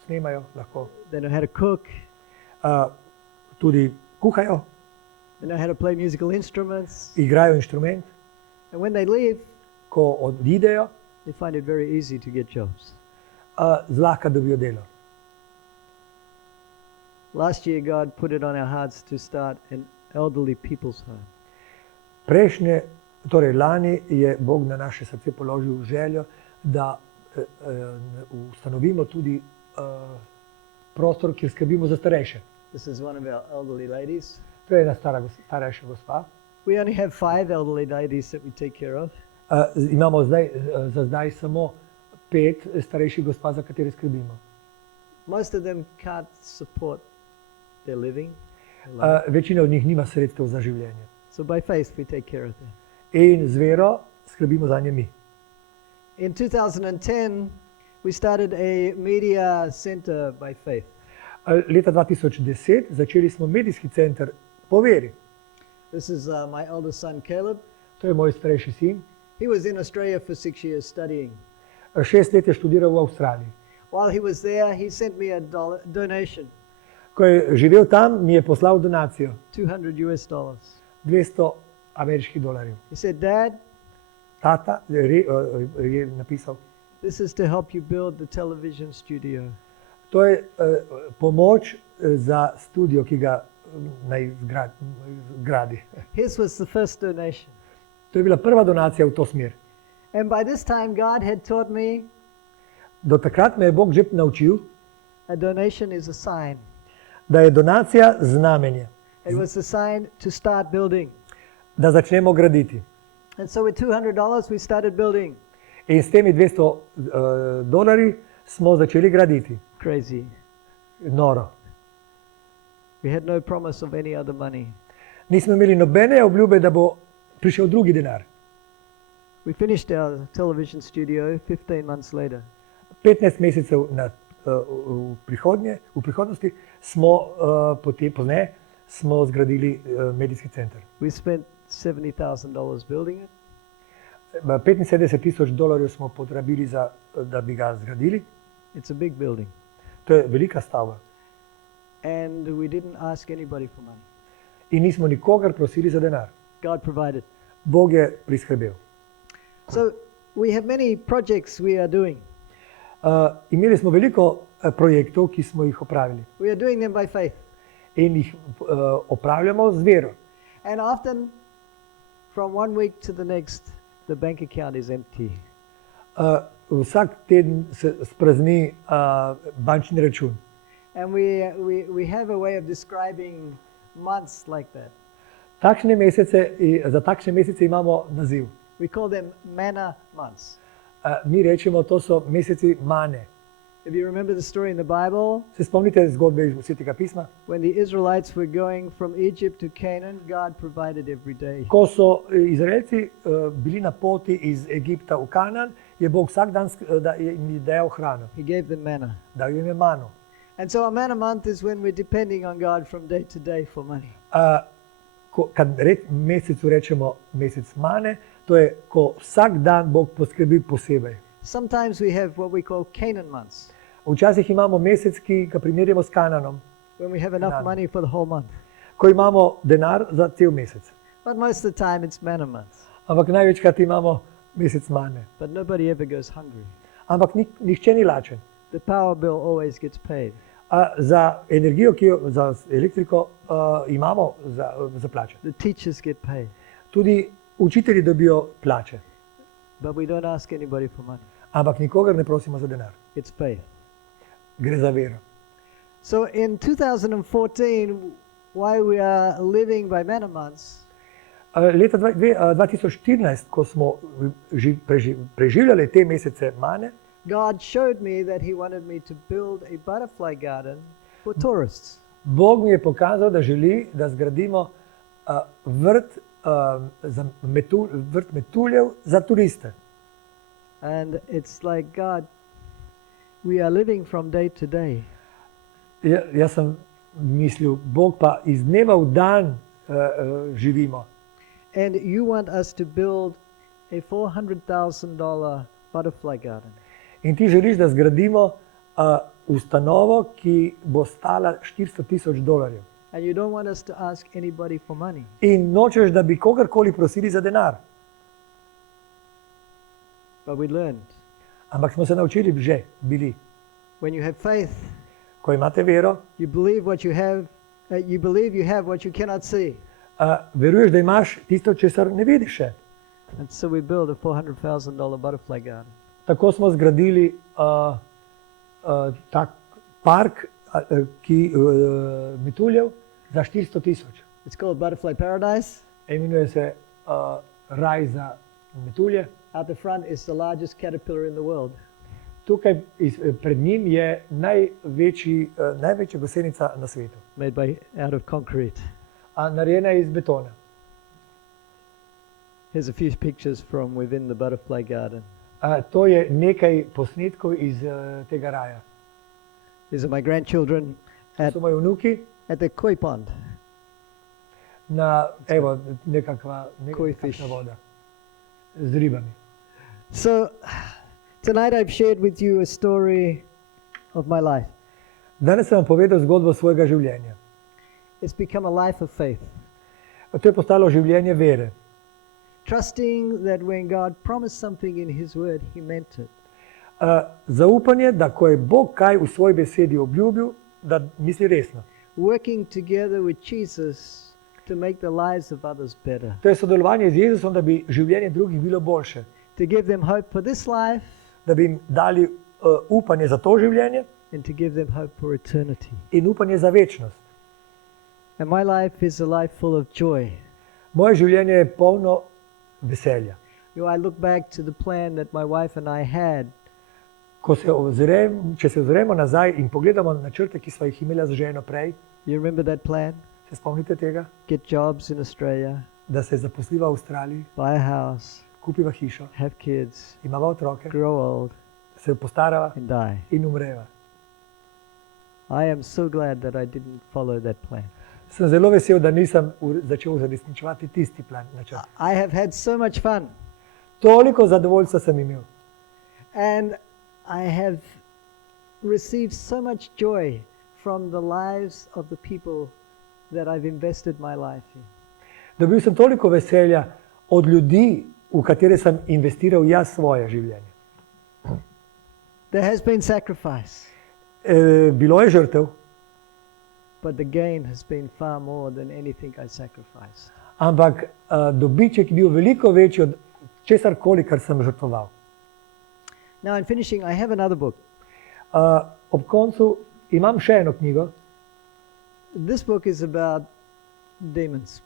snemajo lahko. They know how to cook. Tudi kuhajo, They know how to play musical instruments. igrajo inštrument. And when they leave, Ko odidejo, they find it very easy to get jobs. zlahka dobijo delo. Last year, God put it on our hearts to start an elderly people's home. Torej lani je Bog na naše srce položil željo, da ustanovimo tudi prostor, kjer skrbimo za starejše. This is one of our elderly ladies. To je ena starejša gospa. We only have 5 elderly ladies that we take care of. Imamo za zdaj samo 5 starejših gospa, za katere skrbimo. Most of them can't support their living. Večina od njih nima sredstev za življenje. So by faith, we take care of them. In z vero skrbimo za nje mi. In 2010, we started a media center by faith. Leta 2010 začeli smo medijski center po veri. This is my eldest son, Caleb. To je moj starejši sin. He was in Australia for 6 years studying. 6 let je študiral v Avstraliji. While he was there, he sent me a donation, Ko je živel tam, mi je poslal donacijo $200. 200 ameriških dolarjev. He said, Dad, Tata je napisal, this is to help you build the television studio. to je pomoč za studio, ki ga naj gradi. His was the first donation. To je bila prva donacija v to smer. And by this time, God had taught me Do takrat me je Bog že naučil, a donation is a sign. da je donacija znamenje, It was a sign to start building. da začnemo graditi. And so with $200, we started building. In s temi 200 dolarji smo začeli graditi. Crazy. Noro. We had no promise of any other money. Nismo imeli nobene obljube, da bo prišel drugi denar. We finished our television studio 15 months later. 15 mesecev v prihodnosti smo pozneje smo zgradili medijski center. We spent $70,000 building it. $75,000 smo potrebili, da bi ga zgradili. It's a big building. To je velika stavba. And we didn't ask anybody for money. In nismo nikogar prosili za denar. God provided. Bog je priskrbel. So we have many projects we are doing. Imeli smo veliko projektov, ki smo jih opravili. We are doing them by faith. In jih opravljamo z vero. And often, from one week to the next, the bank account is empty. Vsak teden se sprazni bančni račun. And we have a way of describing months like that. Za takšne mesece imamo naziv. We call them manna months. Mi rečemo, to so meseci mane. If you remember the story in the Bible, Se spomnite zgodbe iz Svetega pisma? when the Israelites were going from Egypt to Canaan, God provided every day. Ko so Izraelci bili na poti iz Egipta v Kanaan, je Bog vsak dan jim dajal hrano, He gave them manna. dal jim je mano. And so a manna month is when we're depending on God from day to day for money. Kad mesecu rečemo mesec mane, to je, ko vsak dan Bog poskrbi posebej. Sometimes we have what we call Canaan months, Včasih imamo mesec, ki ga primerjamo s Kananom, when we have enough Canaan. money for the whole month. ko imamo denar za cel mesec. But most of the time it's manna months. Ampak največkrat imamo mesec mane. But nobody ever goes hungry. Ampak nihče ni lačen. The power bill always gets paid. Za energijo, za elektriko imamo za plače. The teachers get paid. Tudi učitelji dobijo plače. But we don't ask anybody for money. Ampak nikogar ne prosimo za denar. It's faith. Gre za vero. So in 2014, while we are living by manna months, Leta 2014, ko smo preživljali te mesece mane, God showed me that He wanted me to build a butterfly garden for tourists. Bog mi je pokazal, da želi, da zgradimo vrt metuljev za turiste. And it's like, God, we are living from day to day. Jaz sem mislil, Bog pa iz dneva v dan živimo. And you want us to build a $400,000 butterfly garden. In ti želiš, da zgradimo ustanovo, ki bo stala $400,000. And you don't want us to ask anybody for money. In nočeš, da bi kogarkoli prosili za denar. But we learned, Ampak smo se naučili že, bili. when you have faith, Ko imate vero, you believe what you have, you believe you have what you cannot see. Veruješ, da imaš tisto, česar ne vidiš še. And so we built a $400,000 butterfly garden. Tako smo zgradili tak park metuljev za 400,000. It's called Butterfly Paradise. Imenuje se raj za metulje. Out the front is the largest caterpillar in the world. Tukaj pred njim je največja gosenica na svetu. Made out of concrete. Narejena je iz betona. Here's a few pictures from within the butterfly garden. To je nekaj posnetkov iz tega raja. These are my grandchildren To so moji vnuki at the koi pond. evo, nekakšna voda z ribami. So tonight I've shared with you a story of my life. Danes sem vam povedal zgodbo svojega življenja. It's become a life of faith. To je postalo življenje vere. Trusting that when God promised something in His Word, He meant it. Zaupanje, da ko je Bog kaj v svoji besedi obljubil, da misli resno. Working together with Jesus to make the lives of others better. To je sodelovanje z Jezusom, da bi življenje drugih bilo boljše. To give them hope for this life Da bi jim dali upanje za to življenje and to give them hope for eternity. in upanje za večnost. And my life is a life full of joy. Moje življenje je polno veselja. I look back to the plan that my wife and I had. Če se ozremo nazaj in pogledamo načrte, ki sva jih imela z ženo prej, You remember that plan? Se spomnite tega? get jobs in Australia, Da se zaposliva v Avstraliji, buy a house, kupiva hišo, have kids, imava otroke, grow old, se postarava and die. in umreva. I am so glad that I didn't follow that plan. Sem zelo vesel, da nisem začel uresničevati tisti plan. Načrt. I have had so much fun, Toliko zadovoljstva sem imel and I have received so much joy from the lives of the people that I've invested my life in. Dobil sem toliko veselja od ljudi, v katere sem investiral jaz svoje življenje. There has been sacrifice, Bilo je žrtev, but the gain has been far more than anything I sacrificed. ampak dobiček je bil veliko večji od česarkoli, kar sem žrtvoval. Now, in finishing, I have another book. Ob koncu imam še eno knjigo. This book is about demons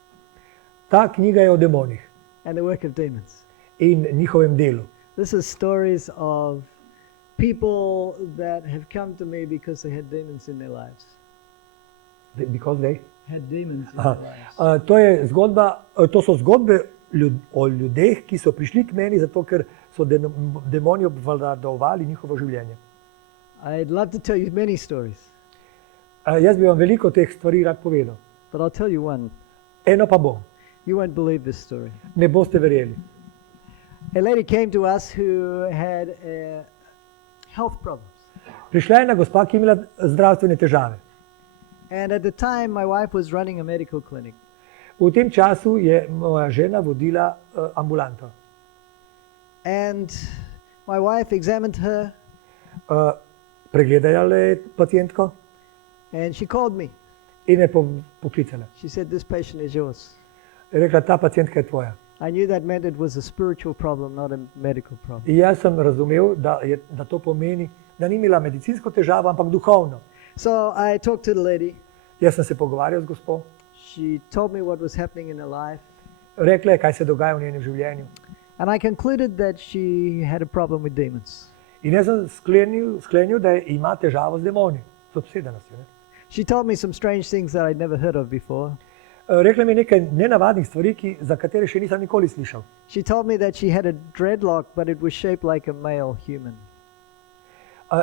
Ta knjiga je o demonih and the work of demons. in njihovem delu. This is stories of people that have come to me because they had demons in their lives. Because they? Had demons in Aha. their lives. To so zgodbe o ljudeh, ki so prišli k meni zato, ker so demoni obvladovali njihovo življenje. I'd love to tell you many stories, Jaz bi vam veliko teh stvari rad povedal. but I'll tell you one. Eno pa bom. You won't believe this story. Ne boste verjeli. A lady came to us who had health problems. Prišla je ena gospa, ki je imela zdravstvene težave. And at the time, my wife was running a medical clinic. V tem času je moja žena vodila ambulanto. And my wife examined her, Pregledala je pacientko and she called me. in je poklicala. She said, "This patient is yours." Je rekla, ta pacientka je tvoja. I knew that meant it was a spiritual problem, not a medical problem. In jaz sem razumel, da to pomeni, da ni imela medicinsko težavo, ampak duhovno. So I talked to the lady. Jaz sem se pogovarjal z gospo, She told me what was happening in her life. rekla je, kaj se dogaja v njenem življenju. And I concluded that she had a problem with demons. In jaz sem sklenil, da ima težavo z demoni, z obsedenostjo. Ne? She told me some strange things that I'd never heard of before. Rekla mi je nekaj nenavadnih stvari, za katere še nisem nikoli slišal. She told me that she had a dreadlock, but it was shaped like a male human.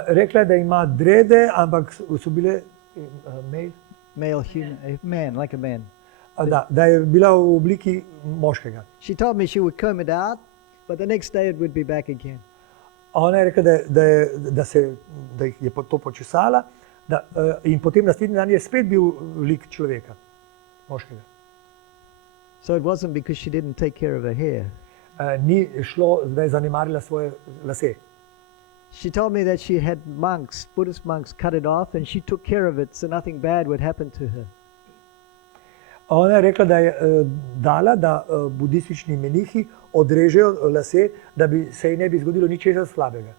Rekla je, da ima drede, ampak so bile Male human, a man, like a man. da je bila v obliki moškega. She told me she would comb it out, but the next day it would be back again. Ona je rekla, da je to počesala in potem naslednji dan je spet bil lik človeka, moškega. So it wasn't because she didn't take care of her hair. Ni šlo, da je zanemarila svoje lase. She told me that she had monks, Buddhist monks, cut it off and she took care of it so nothing bad would happen to her. Ona je rekla, da je dala, da budistični menihi odrežejo lase, da bi se ji ne bi zgodilo ničesar slabega.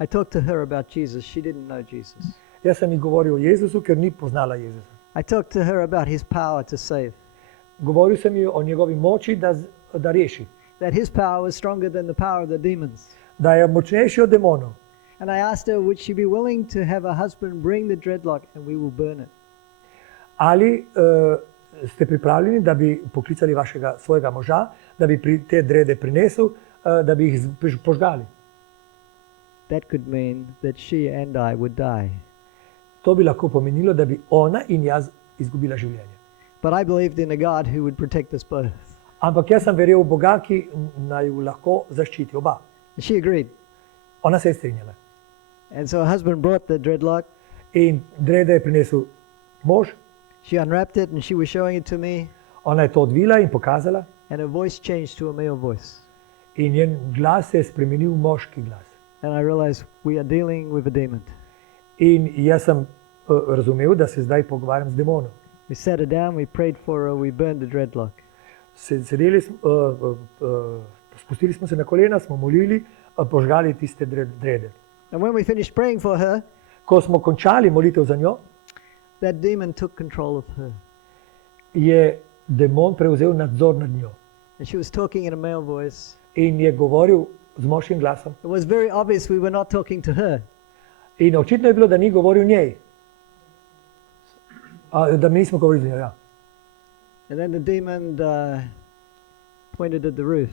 I talked to her about Jesus. She didn't know Jesus. Jaz sem ji govoril o Jezusu, ker ni poznala Jezusa. I talked to her about his power to save, Govoril sem ji o njegovi moči, da reši, that his power was stronger than the power of the demons. da je močnejši od demonov. And I asked her, would she be willing to have her husband bring the dreadlock and we will burn it? Ali ste pripravljeni, da bi poklicali svojega moža, da bi te drede prinesel, da bi jih požgali? That could mean that she and I would die. To bi lahko pomenilo, da bi ona in jaz izgubila življenje. But I believed in a God who would protect us both. Ampak jaz sem verjel v Boga, ki naj ju lahko zaščiti oba. She agreed. Ona se je strinjala. And so her husband brought the dreadlock. In drede je prinesel mož, She unwrapped it and she was showing it to me. ona je to odvila in pokazala And her voice changed to a male voice. in njen glas se je spremenil v moški glas. And I realized we are dealing with a demon. In jaz sem razumel, da se zdaj pogovarjam z demonom. We sat her down, we prayed for her, we burned the dreadlock. Sedeli smo, spustili smo se na kolena, smo molili, požgali tiste drede. And when we finished praying for her, Ko smo končali molitev za njo, that demon took control of her. je demon prevzel nadzor nad njo And she was talking in a male voice. in je govoril z moškim glasom. It was very obvious we were not talking to her. In očitno je bilo, da ni govoril njej. Da mi nismo govorili z njo. Ja. And then the demon pointed at the roof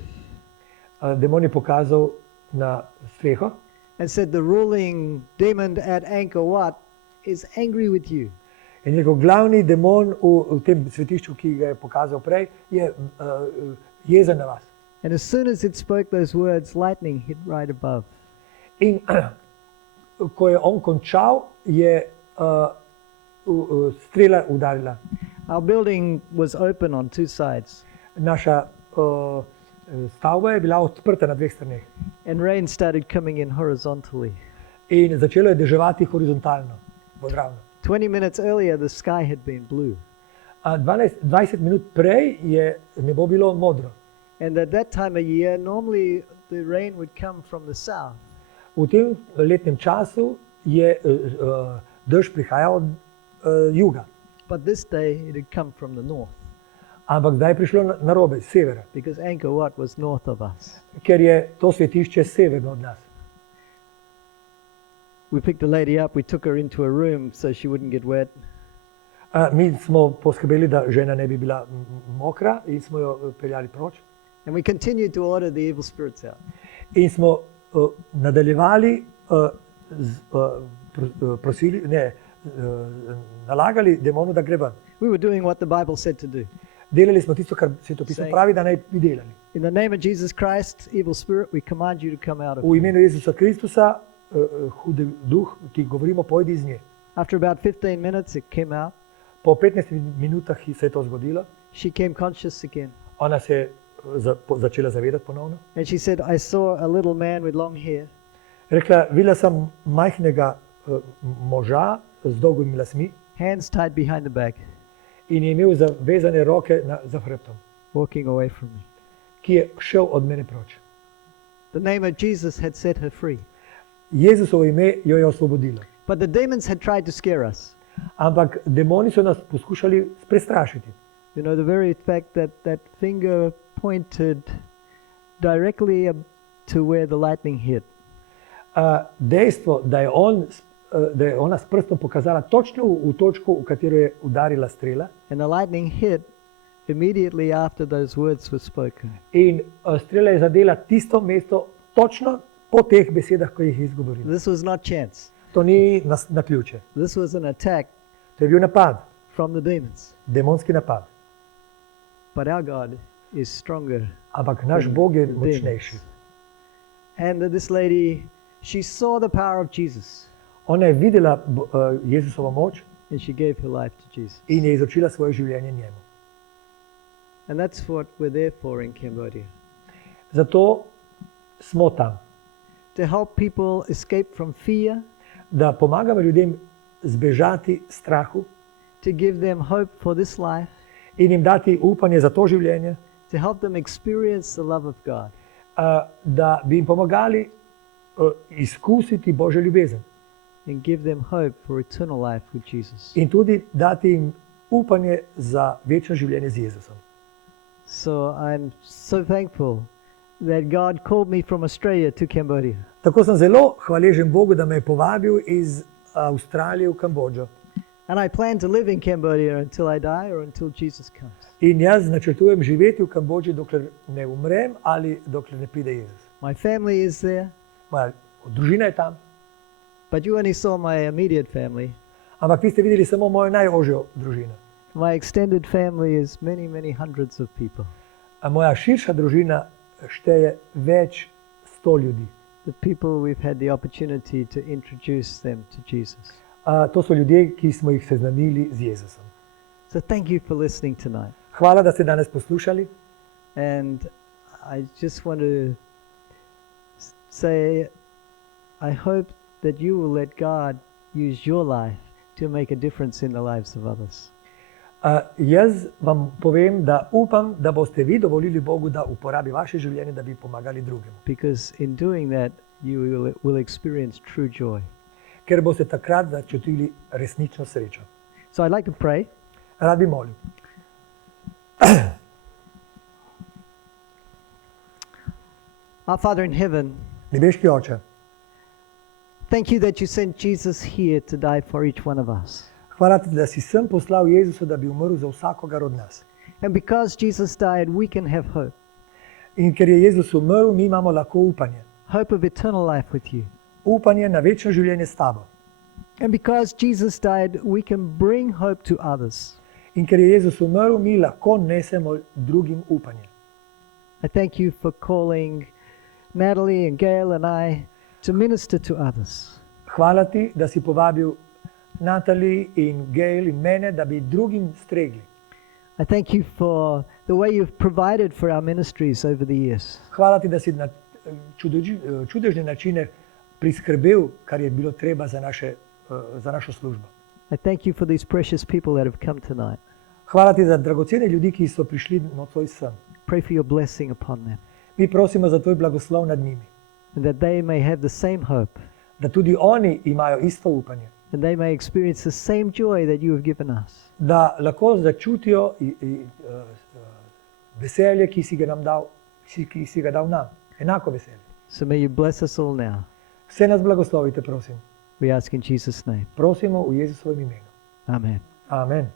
Demon je pokazal na streho and said, "The ruling demon at Angkor Wat is angry with you." in njegov glavni demon v tem svetišču, ki ga je pokazal prej, je jezen na vas. And as soon as it spoke those words, lightning hit right above. In ko je on končal, je strela udarila. Our building was open on two sides, Naša stavba je bila odprta na dveh straneh and rain started coming in horizontally. in začelo je deževati horizontalno, vodravno. 20 minutes earlier, the sky had been blue. 20 minut prej je nebo bilo modro. And at that time of year, normally the rain would come from the south. V tem letnem času je dež prihajal od juga, But this day, it had come from the north, ampak zdaj je prišlo narobe, iz severa, because Angkor Wat was north of us. ker je to svetišče severno od nas. We picked a lady up, we took her into a room so she wouldn't get wet. Mi smo poskrbeli, da žena ne bi bila mokra in smo jo peljali proč. And we continued to order the evil spirits out. In smo nadaljevali, prosili, ne, nalagali demonu, da gre ven. We were doing what the Bible said to do. Delali smo tisto, kar svetopismo pravi, da naj bi delali. In the name of Jesus Christ, evil spirit, we command you to come out of V her. imenu Jezusa Kristusa, hudi duh, ki govorimo, pojdi iz nje. After about 15 minutes, it came out. Po 15 minutah se je to zgodilo. She came conscious again. Ona se je začela zavedati ponovno. And she said, "I saw a little man with long hair. Rekla, videla sem majhnega moža z dolgimi lasmi Hands tied behind the back, in je imel zavezane roke za hrbtom, walking away from me." ki je šel od mene proč. The name of Jesus had set her free. Jezusovo ime jo je osvobodilo. But the demons had tried to scare us. Ampak demoni so nas poskušali prestrašiti. You know, the very fact that that finger pointed directly to where the lightning hit. Dejstvo, da je ona s prstom pokazala točno v točko, v katero je udarila strela, And the lightning hit immediately after those words were spoken. in strela je zadela tisto mesto točno po teh besedah, ko jih je izgovorila. This was not chance. To ni naključje. This was an attack To je bil napad, from the demons. demonski napad. But our God is stronger. Ampak naš Bog je močnejši. And this lady, she saw the power of Jesus, Ona je videla Jezusovo moč and she gave her life to Jesus. in je izročila svoje življenje njemu. And that's what we're there for in Cambodia. Zato smo tam, To help people escape from fear, da pomagamo ljudem zbežati strahu to give them hope for this life, in jim dati upanje za to življenje, to help them experience the love of God. da bi jim pomagali izkusiti Božjo ljubezen And give them hope for eternal life with Jesus. in tudi dati jim upanje za večno življenje z Jezusom. So I'm so thankful that God called me from Australia to Cambodia. Tako sem zelo hvaležen Bogu, da me je povabil iz Avstralije v Kambodžo. And I plan to live in Cambodia until I die or until Jesus comes. In jaz načrtujem živeti v Kambodži, dokler ne umrem ali dokler ne pride Jezus. My family is there, Moja družina je tam, but you only saw my immediate family. ampak vi ste videli samo mojo najožjo družino. My extended family is many, many hundreds of people. Moja širša družina šteje več 100 ljudi. The people we've had the opportunity to introduce them to Jesus. To so ljudje, ki smo jih seznanili z Jezusom. So thank you for listening tonight. Hvala, da ste danes poslušali. And I just want to say, I hope that you will let God use your life to make a difference in the lives of others. Jaz vam povem, da upam, da boste vi dovolili Bogu, da uporabi vaše življenje, da bi pomagali drugemu. Because in doing that, you will experience true joy. Ker boste takrat začutili resnično srečo. So I'd like to pray. Rad bi molil. Our Father in heaven, Nebeški Oče, thank you that you sent Jesus here to die for each one of us. hvala ti, da si sem poslal Jezusa, da bi umrl za vsakogar od nas. And because Jesus died, we can have hope. In ker je Jezus umrl, mi imamo lahko upanje. Hope of eternal life with you. Upanje na večno življenje s tabo. And because Jesus died, we can bring hope to others. In ker je Jezus umrl, mi lahko nesemo drugim upanje. I thank you for calling Natalie and Gail and I to minister to others. Hvala ti, da si povabil Natalie in Gail in mene, da bi drugim stregli. I thank you for the way you've provided for our ministries over the years. Hvala ti, da si na čudežne načine priskrbel, kar je bilo treba za našo službo. I thank you for these precious people that have come tonight. Hvala ti za dragocene ljudi, ki so prišli nocoj sem. Pray for your blessing upon them, Mi prosimo za tvoj blagoslov nad njimi, and that they may have the same hope, da tudi oni imajo isto upanje, and they may experience the same joy that you have given us. da lahko začutijo veselje, ki si ga nam dal, ki si ga dal nam, enako veselje. So may you bless us all now. Vse nas blagoslovite, prosim. We ask in Jesus' name. Prosimo v Jezusovem imenu. Amen. Amen.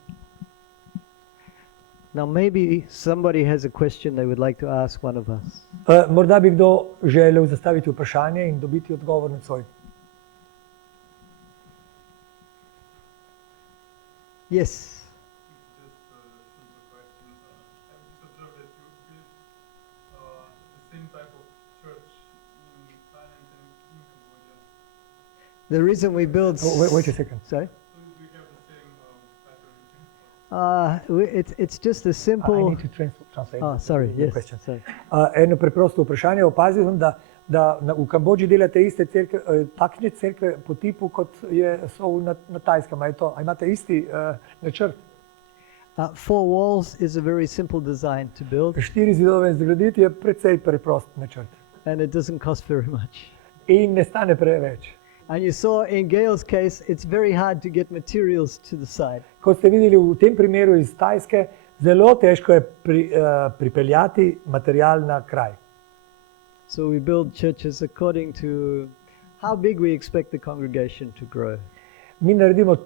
Now maybe somebody has a question they would like to ask one of us. Morda bi kdo želel zastaviti vprašanje in dobiti odgovor nocoj. Yes. Just a simple question. I've just observed that you built the same type of church in Thailand and in Cambodia. The reason we build... Wait a second. Sorry? So we have the same pattern. It's just a I simple... need to translate. Oh, sorry. the Yes. question. Sorry. Eno preprosto vprašanje. Opazil sem, da v Kambodži delate iste takšne cerkve po tipu, kot so na Tajskem. A imate isti načrt? 4 walls is a very simple design to build, 4 zidove zgraditi je precej preprost načrt. and it doesn't cost very much. In ne stane preveč. And you saw in Gail's case, it's very hard to get materials to the side. Kot ste videli v tem primeru iz Tajske, zelo težko je pripeljati material na kraj. So we build churches according to how big we expect the congregation to grow. Mi naredimo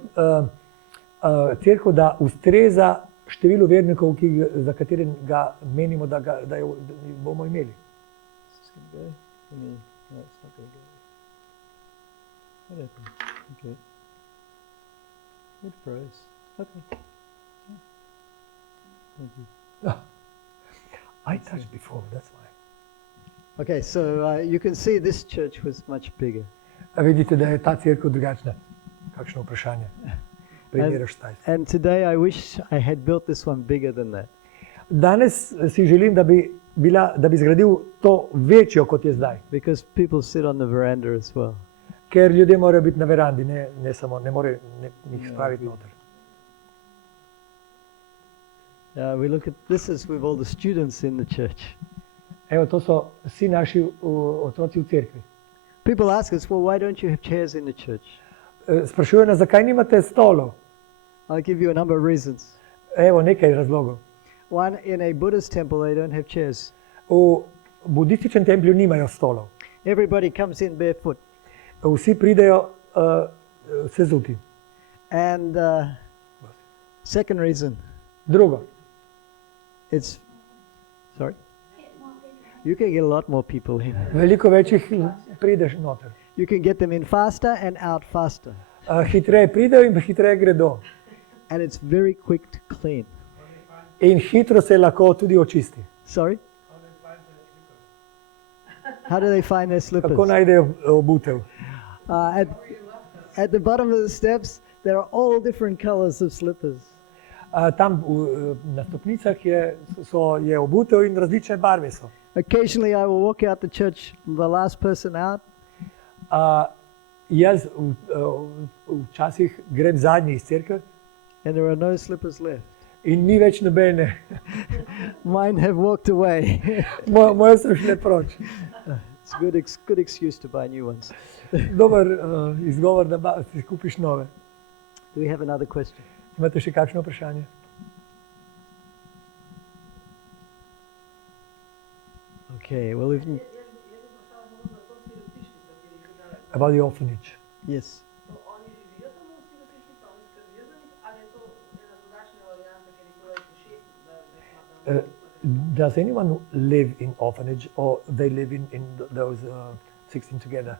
cerkev, da ustreza številu vernikov, za katerega menimo, da jo bomo imeli. Is this going to go? No, it's not going to go. What happened? Okay. It froze. Okay. Thank you. I touched before, that's why. Okay, so you can see this church was much bigger. A vidite, da je ta cerkev drugačna. Kakšno vprašanje? Primerjaš Tajsko. And today I wish I had built this one bigger than that. Danes si želim, da bi zgradil to večjo, kot je zdaj. Because people sit on the veranda as well. Ker ljudje morajo biti na verandi, ne more jih spraviti noter. We look at this is with all the students in the church. Evo, to so vsi naši otroci v cerkvi. People ask us, well, why don't you have chairs in the church? Sprašujejo nas, zakaj nimate stolov? I'll give you a number of reasons. Evo, nekaj razlogov. One, in a Buddhist temple, they don't have chairs. V budističnem templju nimajo stolov. Everybody comes in barefoot. Vsi pridejo sezuti. And second reason, Drugo, it's, sorry? You can get a lot more people in. veliko večjih prideš noter. You can get them in faster and out faster. Hitreje pridejo in hitreje gredo. And it's very quick to clean. In hitro se lahko tudi očisti. Sorry? How do they find their slippers? Kako najdejo obutev? At the bottom of the steps, there are all different colors of slippers. Tam na stopnicah je obutev in različne barve so. Occasionally I will walk out the church, the last person out, Jaz včasih grem zadnji iz cerkve and there are no slippers left. in ni več nobene. Mine have walked away. Moje so šle proč. It's a good excuse to buy new ones. Dober izgovor, da si kupiš nove. Do we have another question? Imate še kakšno vprašanje? Okay, well, if, About the orphanage. yes. Oni živijo tam v sirotišnicah, oni skrbijo za njih, ali je to ena drugačna varianta, ker je to več 6, Does anyone live in orphanage or they live in those 16 together?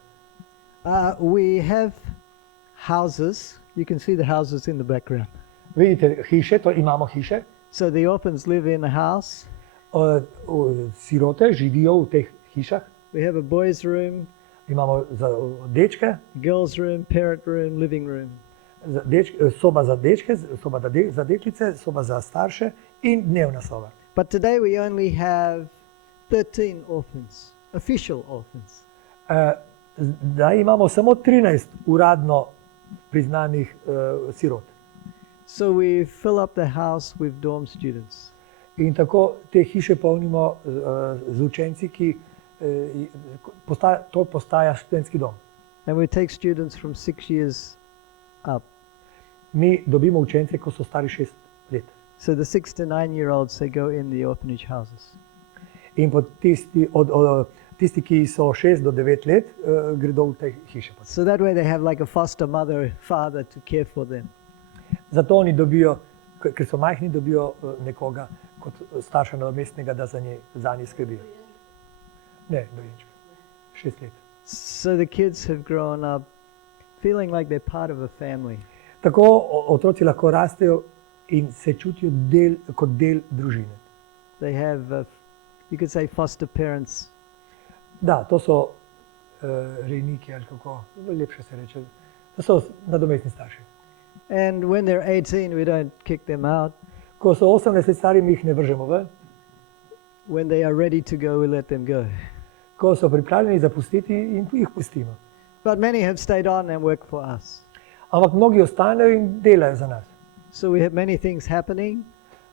We have houses. You can see the houses in the background. Vidite, hiše, to imamo hiše. So the orphans live in a house. Sirote živijo v teh hišah. We have a boys' room, Imamo za dečke, girls' room, parent room, living room. soba za dečke, soba za deklice, soba za starše in dnevna soba. But today we only have 13 orphans, official orphans. Zdaj imamo samo 13 uradno priznanih sirot. So we fill up the house with dorm students. In tako te hiše polnimo z učenci, ki to postaja študentski dom. And we take students from 6 years up. Mi dobimo učence, ko so stari 6 let. So the 6 to 9-year-olds, they go in the orphanage houses. In tisti, ki so 6 do 9 let, gredo v te hiše. So that way they have like a foster mother, father to care for them. Zato oni dobijo, ker so majhni, dobijo nekoga kot starša nadomestnega, da za nje skrbijo. Ne, dojenčka. 6 let. So the kids have grown up feeling like they're part of a family. Tako otroci lahko rastejo in se čutijo kot del družine. They have, you could say, foster parents. Da, to so rejniki ali kako, lepše se reče. To so nadomestni starši. And when they're 18, we don't kick them out. Ko so 18 let stari, mi jih ne vržemo ven. When they are ready to go, we let them go. Ko so pripravljeni zapustiti, in jih pustimo. But many have stayed on and worked for us. Ampak mnogi ostanejo in delajo za nas. So we have many things happening.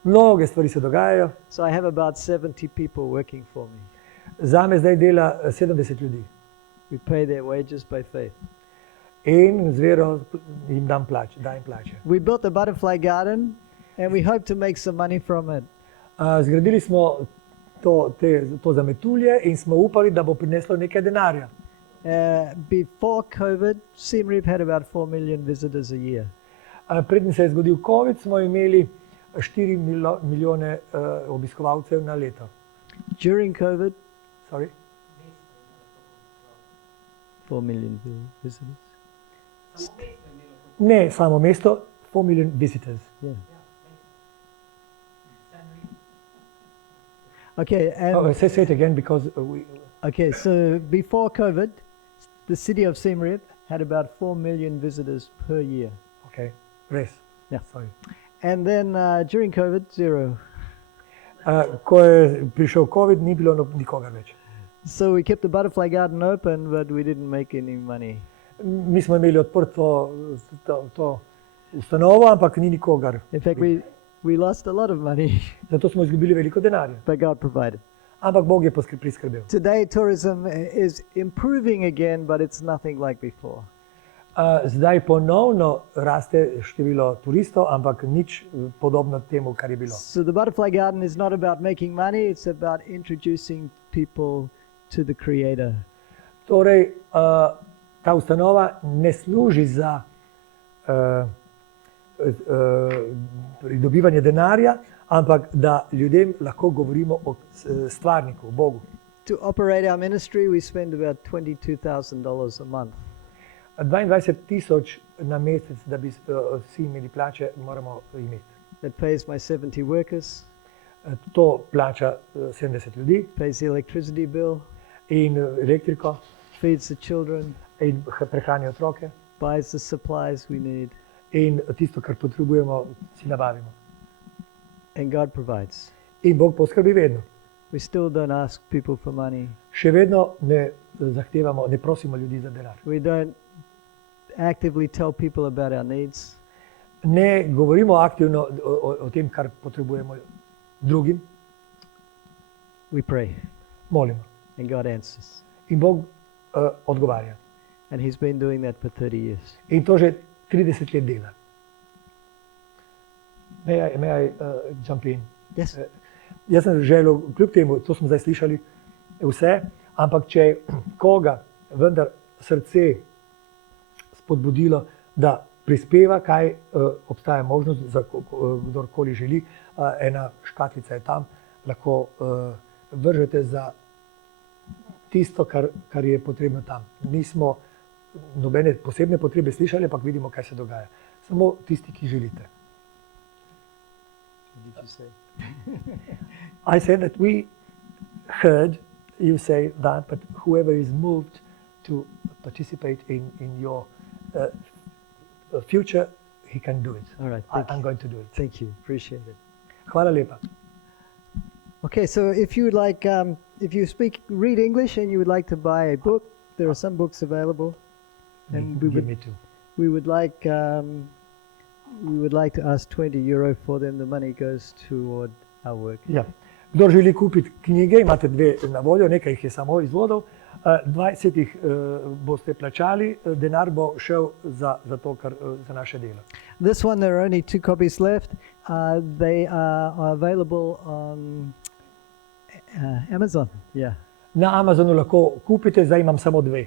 Mnoge stvari se dogajajo. So I have about 70 people working for me. Zame zdaj dela 70 ljudi. We pay their wages by faith. In z vero jim dajem plače. We built the butterfly garden and we hope to make some money from it. Zgradili smo to za metulje in smo upali, da bo prineslo nekaj denarja. Before COVID, Siem Reap had about 4 million visitors a year. Preden se je zgodil COVID, smo imeli 4 milijone obiskovalcev na leto. During COVID, Sorry? 4 million visitors. Ne, samo mesto, 4 million visitors. Yeah. Okay, and Say it again because okay, so before COVID, the city of Siem Reap had about 4 million visitors per year. Okay, res. Yeah. Sorry. And then during COVID, 0. Ko je prišel COVID, ni bilo nikogar več. So we kept the butterfly garden open, but we didn't make any money. Mi smo imeli odprto to ustanovo, ampak ni nikogar. In fact, we lost a lot of money, Zato smo izgubili veliko denarja. but God provided. Ampak Bog je priskrbel. Today, tourism is improving again, but it's nothing like before. Zdaj ponovno raste število turistov, ampak nič podobno temu, kar je bilo. So the butterfly garden is not about making money, it's about introducing people to the Creator. Torej, ta ustanova ne služi za pridobivanje denarja, ampak da ljudem lahko govorimo o stvarniku, o Bogu. To operate our ministry, we spend about $22,000 a month. 22,000 na mesec, da bi vsi imeli plače, moramo imeti. That pays my 70 workers, To plača 70 ljudi pays the electricity bill, in elektriko feeds the children, in prehrani otroke buys the supplies we need, in tisto, kar potrebujemo, si nabavimo. and God provides. In Bog poskrbi vedno. We still don't ask people for money. Še vedno ne zahtevamo, ne prosimo ljudi za denar. We don't actively tell people about our needs. Ne govorimo aktivno o tem, kar potrebujemo drugim, We pray, molimo. and God answers. In Bog odgovarja. And He's been doing that for 30 years. In to že 30 let dela. May I jump in? Yes. Jaz sem želel, kljub temu, to smo zdaj slišali vse, ampak če je koga vendar srce spodbudilo, da prispeva, kaj obstaja možnost, za kdorkoli želi, ena škatlica je tam, lahko vržete za tisto, kar je potrebno tam. Nismo nobene posebne potrebe slišali, ampak vidimo, kaj se dogaja. Samo tisti, ki želite. Did you say? I said that we heard you say that, but whoever is moved to participate in your future, he can do it. All right. I'm going to do it. Thank you. Appreciate it. Hvala lepa. Okay, so if you would like, if you read English and you would like to buy a book, there are some books available, and Give me two. we would like to ask €20 for them. The money goes toward our work. Ja. Kdor želi kupiti knjige, imate dve na voljo, nekaj jih je samo izvodov, 20 jih boste plačali, denar bo šel za to, za naše delo. This one, there are only 2 copies left. They are available on Amazon. Yeah. Na Amazonu lahko kupite, zdaj imam samo dve.